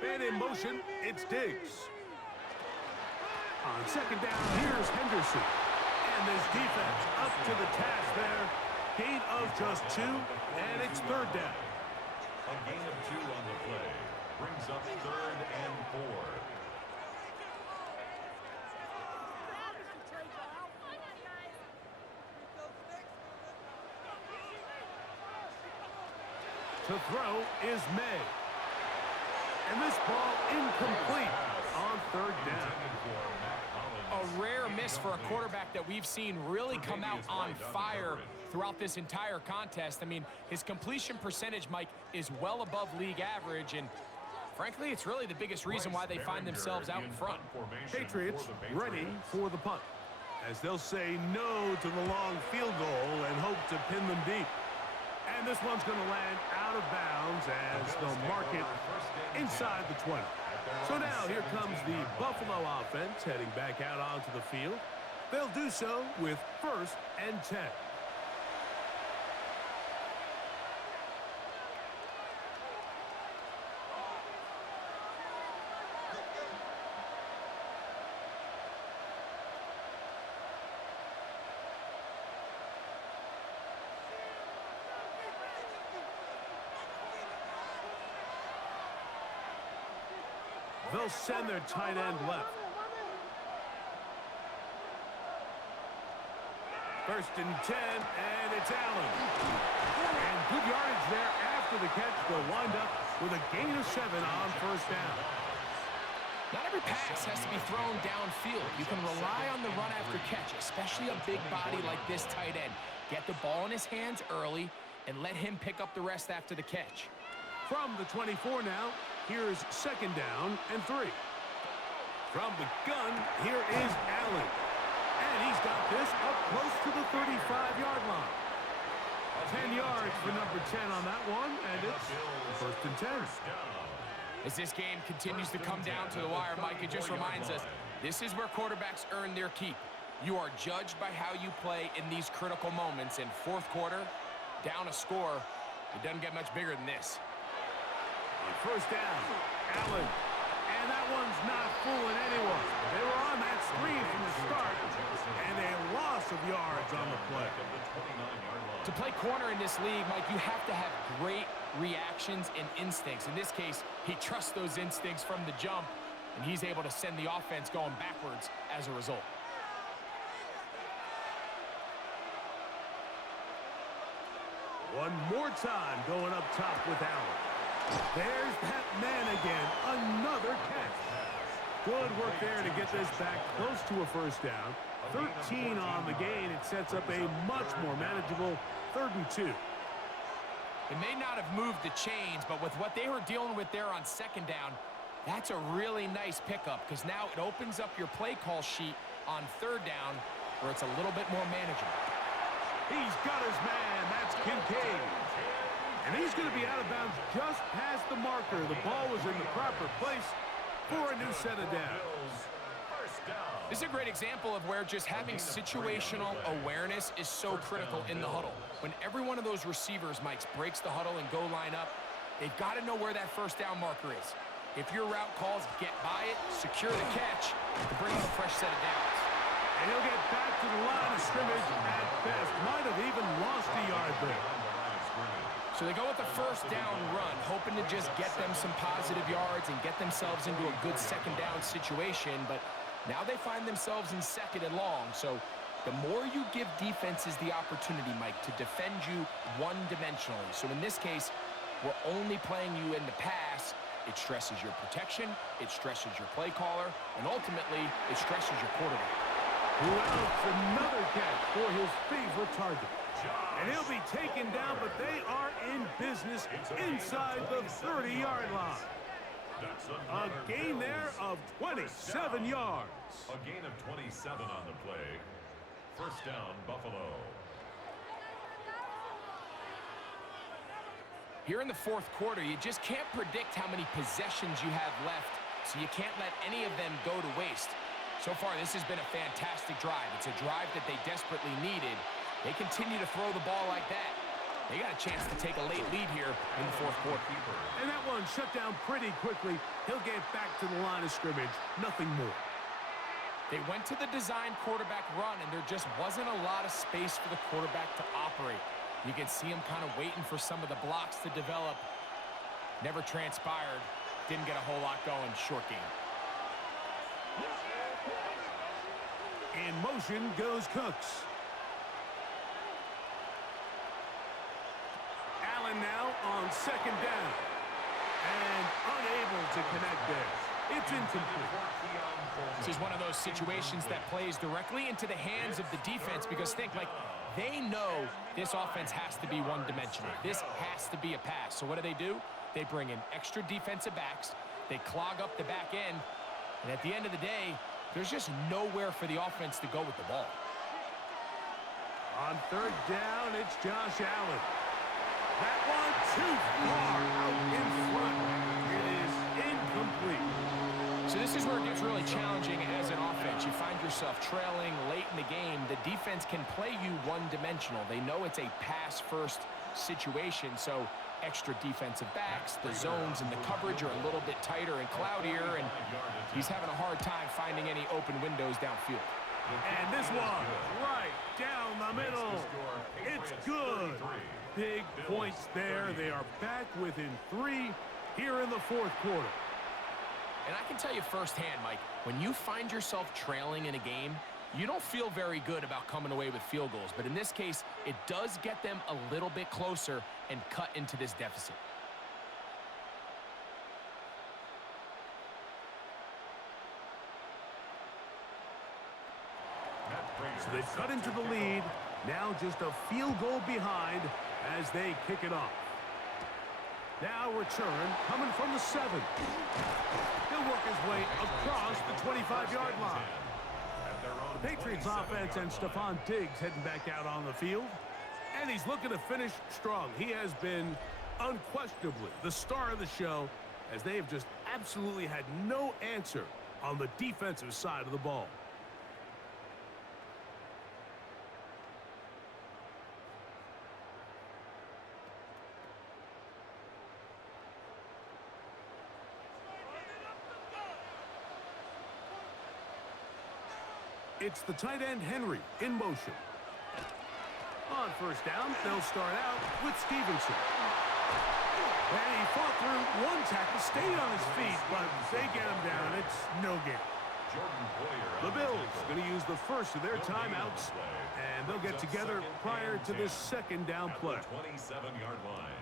And in motion, it's Diggs. On 2nd down, here's Henderson. And this defense up to the task there. Gain of just 2, and it's 3rd down. A gain of 2 on the play brings up 3rd and 4. To throw is May. And this ball incomplete on 3rd down. A rare miss for a quarterback that we've seen really come out on fire throughout this entire contest. I mean, his completion percentage, Mike, is well above league average, and frankly, it's really the biggest reason why they find themselves out in front. Patriots ready for the punt, as they'll say no to the long field goal and hope to pin them deep. And this one's going to land out of bounds as they'll mark it inside the 20. So now here comes the Buffalo offense heading back out onto the field. They'll do so with 1st and 10. They'll send their tight end left. 1st and 10, and it's Allen. And good yardage there after the catch. They'll wind up with a gain of 7 on 1st down. Not every pass has to be thrown downfield. You can rely on the run after catch, especially a big body like this tight end. Get the ball in his hands early and let him pick up the rest after the catch. From the 24 now, here's 2nd down and 3. From the gun, here is Allen. And he's got this up close to the 35-yard line. 10 yards for number 10 on that one, and it's 1st and 10. As this game continues to come down to the wire, Mike, it just reminds us, this is where quarterbacks earn their keep. You are judged by how you play in these critical moments. In fourth quarter, down a score, it doesn't get much bigger than this. On first down, Allen. And that one's not fooling anyone. They were on that screen from the start, and a loss of yards on the play. To play corner in this league, Mike, you have to have great reactions and instincts. In this case, he trusts those instincts from the jump, and he's able to send the offense going backwards as a result. One more time going up top with Allen. There's that man again. Another catch. Good work there to get this back close to a first down. 13 on the gain. It sets up a much more manageable 3rd and 2. It may not have moved the chains, but with what they were dealing with there on 2nd down, that's a really nice pickup because now it opens up your play call sheet on 3rd down where it's a little bit more manageable. He's got his man. That's Kincaid. And he's going to be out of bounds just past the marker. The ball was in the proper place for a new set of downs. This is a great example of where just having situational awareness is so critical in the huddle. When every one of those receivers, Mike, breaks the huddle and go line up, they've got to know where that first down marker is. If your route calls, get by it, secure the catch, to bring up a fresh set of downs. And he'll get back to the line of scrimmage at best. Might have even lost a yard there. So they go with the first down run, hoping to just get them some positive yards and get themselves into a good 2nd down situation. But now they find themselves in 2nd and long. So the more you give defenses the opportunity, Mike, to defend you one-dimensionally. So in this case, we're only playing you in the pass. It stresses your protection, it stresses your play caller, and ultimately, it stresses your quarterback. Louds another catch for his favorite target. And he'll be taken down, but they are in business inside the 30-yard line. A gain there of 27 yards. A gain of 27 on the play. First down, Buffalo. Here in the 4th quarter, you just can't predict how many possessions you have left, so you can't let any of them go to waste. So far, this has been a fantastic drive. It's a drive that they desperately needed. They continue to throw the ball like that. They got a chance to take a late lead here in the 4th quarter. And that one shut down pretty quickly. He'll get back to the line of scrimmage. Nothing more. They went to the design quarterback run, and there just wasn't a lot of space for the quarterback to operate. You can see him kind of waiting for some of the blocks to develop. Never transpired. Didn't get a whole lot going. Short game. In motion goes Cooks. Allen now on 2nd down. And unable to connect there. It's incomplete. This is one of those situations that plays directly into the hands of the defense because think, like, they know this offense has to be one-dimensional. This has to be a pass. So what do? They bring in extra defensive backs. They clog up the back end. And at the end of the day, there's just nowhere for the offense to go with the ball. On 3rd down, it's Josh Allen. That one too far out in front. It is incomplete. So this is where it gets really challenging as an offense. You find yourself trailing late in the game. The defense can play you one-dimensional. They know it's a pass-first situation, so extra defensive backs, the zones and the coverage are a little bit tighter and cloudier, and he's having a hard time finding any open windows downfield. And this one, right down the middle. It's good. Big points there. They are back within 3 here in the 4th quarter. And I can tell you firsthand, Mike, when you find yourself trailing in a game, you don't feel very good about coming away with field goals. But in this case, it does get them a little bit closer and cut into this deficit. So they've cut into the lead. Now just a field goal behind as they kick it off. Now return coming from the 7. He'll work his way across the 25-yard line. The Patriots offense and Stephon Diggs heading back out on the field. And he's looking to finish strong. He has been unquestionably the star of the show as they have just absolutely had no answer on the defensive side of the ball. It's the tight end, Henry, in motion. On first down, they'll start out with Stevenson. And he fought through one tackle, stayed on his feet, but they get him down. It's no gain. The Bills going to use the first of their timeouts, and they'll get together prior to this second down play. 27-yard line.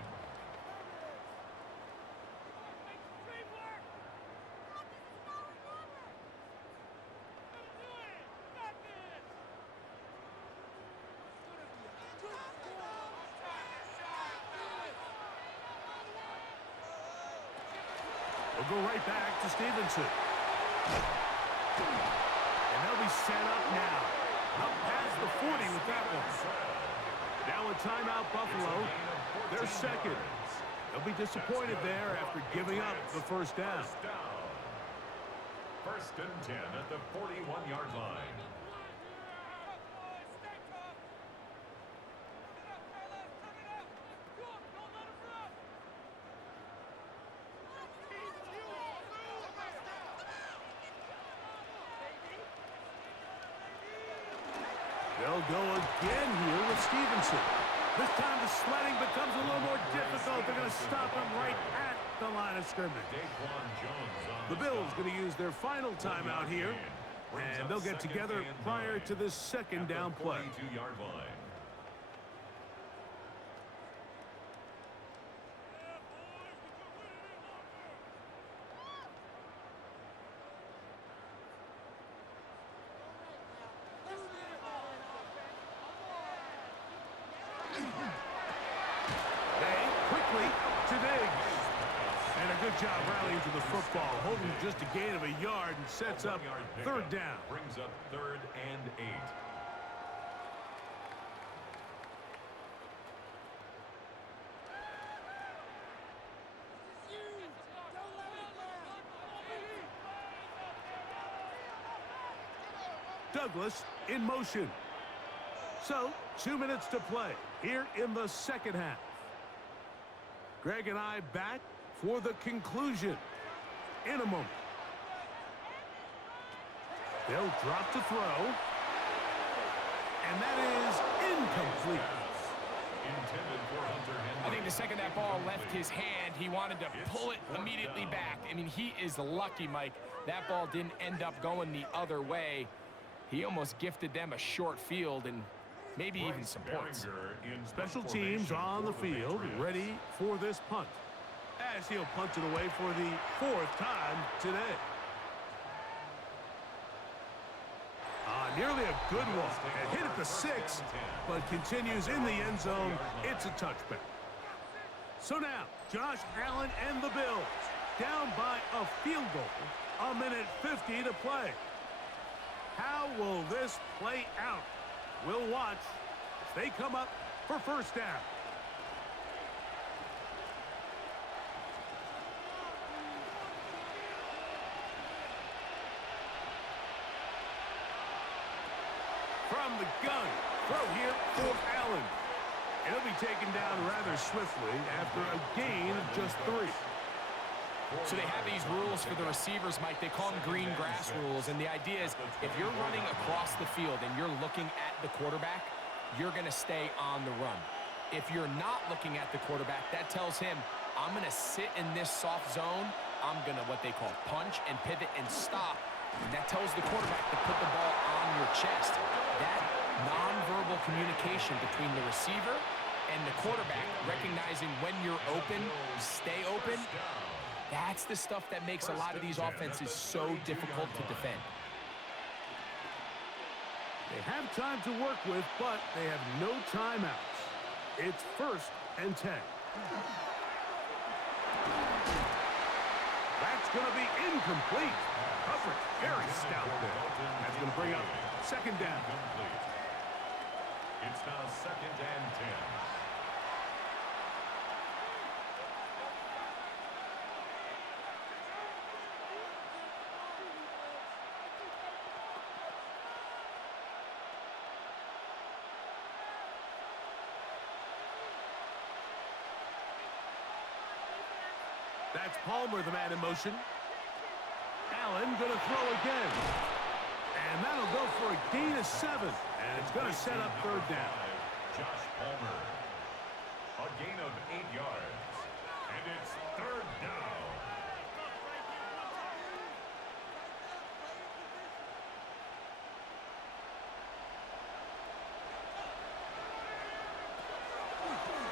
We'll go right back to Stevenson. And they'll be set up now. Up past the 40 with that one. Now a timeout, Buffalo. They're second. They'll be disappointed there after giving up the first down. First and 10 at the 41-yard line. They'll go again here with Stevenson. This time the sledding becomes a little more difficult. They're going to stop him right at the line of scrimmage. The Bills going to use their final timeout here, and they'll get together prior to this second down play. 42-yard line. Good job rallying to the football, holding just a gain of a yard and sets up third down. Brings up 3rd and 8. Douglas in motion. So, 2 minutes to play here in the second half. Greg and I back for the conclusion in a moment. They'll drop to throw. And that is incomplete. I think the second that ball left his hand, he wanted to pull it immediately back. I mean, he is lucky, Mike. That ball didn't end up going the other way. He almost gifted them a short field and maybe even some points. Special teams on the field, ready for this punt, as he'll punch it away for the 4th time today. Nearly a good one. And hit at the 6, but continues in the end zone. It's a touchback. So now, Josh Allen and the Bills down by a field goal. 1:50 to play. How will this play out? We'll watch as they come up for first down. From the gun, throw here for Allen. He'll be taken down rather swiftly after a gain of just 3. So they have these rules for the receivers, Mike. They call them green grass rules. And the idea is if you're running across the field and you're looking at the quarterback, you're going to stay on the run. If you're not looking at the quarterback, that tells him, I'm going to sit in this soft zone. I'm going to what they call punch and pivot and stop. And that tells the quarterback to put the ball on your chest. That nonverbal communication between the receiver and the quarterback, recognizing when you're open, stay open, that's the stuff that makes a lot of these offenses so difficult to defend. They have time to work with, but they have no timeouts. It's 1st and 10. That's going to be incomplete. Coverage very stout there. That's going to bring up second down. It's now 2nd and 10. That's Palmer, the man in motion. Allen going to throw again. And that'll go for a 7, and it's going to set up third down. Josh Palmer. A gain of 8 yards. And it's third down.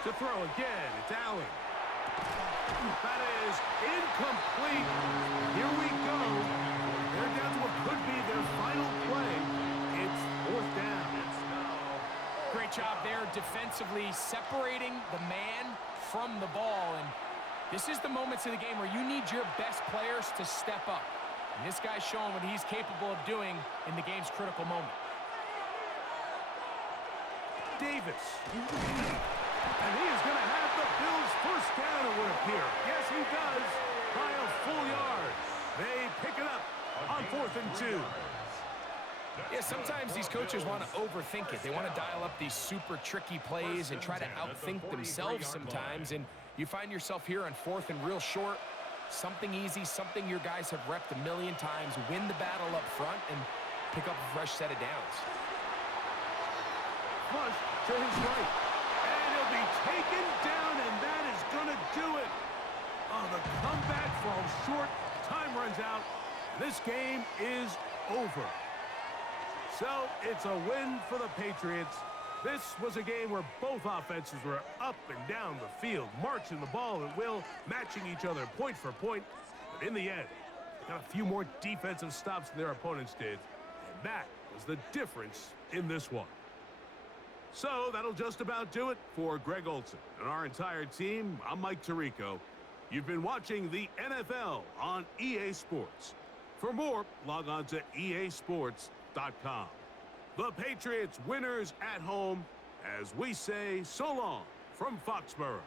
To throw again, it's Allen. That is incomplete. Here we go. They're down to what could be their final play. It's fourth down. Great job there defensively, separating the man from the ball. And this is the moments of the game where you need your best players to step up. And this guy's showing what he's capable of doing in the game's critical moment. Davis. And he is going to have the Bills' first down, it would appear. Yes, he does, by a full yard. They pick it up on 4th and 2. Yeah, sometimes these coaches want to overthink it. They want to dial up these super tricky plays and try to outthink themselves sometimes. And you find yourself here on 4th and real short. Something easy, something your guys have repped a million times. Win the battle up front and pick up a fresh set of downs. Flush to his right. And he'll be taken down, and that is going to do it. Oh, the comeback falls short. Time runs out. This game is over. So it's a win for the Patriots. This was a game where both offenses were up and down the field, marching the ball at will, matching each other point for point. But in the end, they got a few more defensive stops than their opponents did. And that was the difference in this one. So that'll just about do it for Greg Olsen and our entire team. I'm Mike Tirico. You've been watching the NFL on EA Sports. For more, log on to easports.com. The Patriots winners at home as we say so long from Foxborough.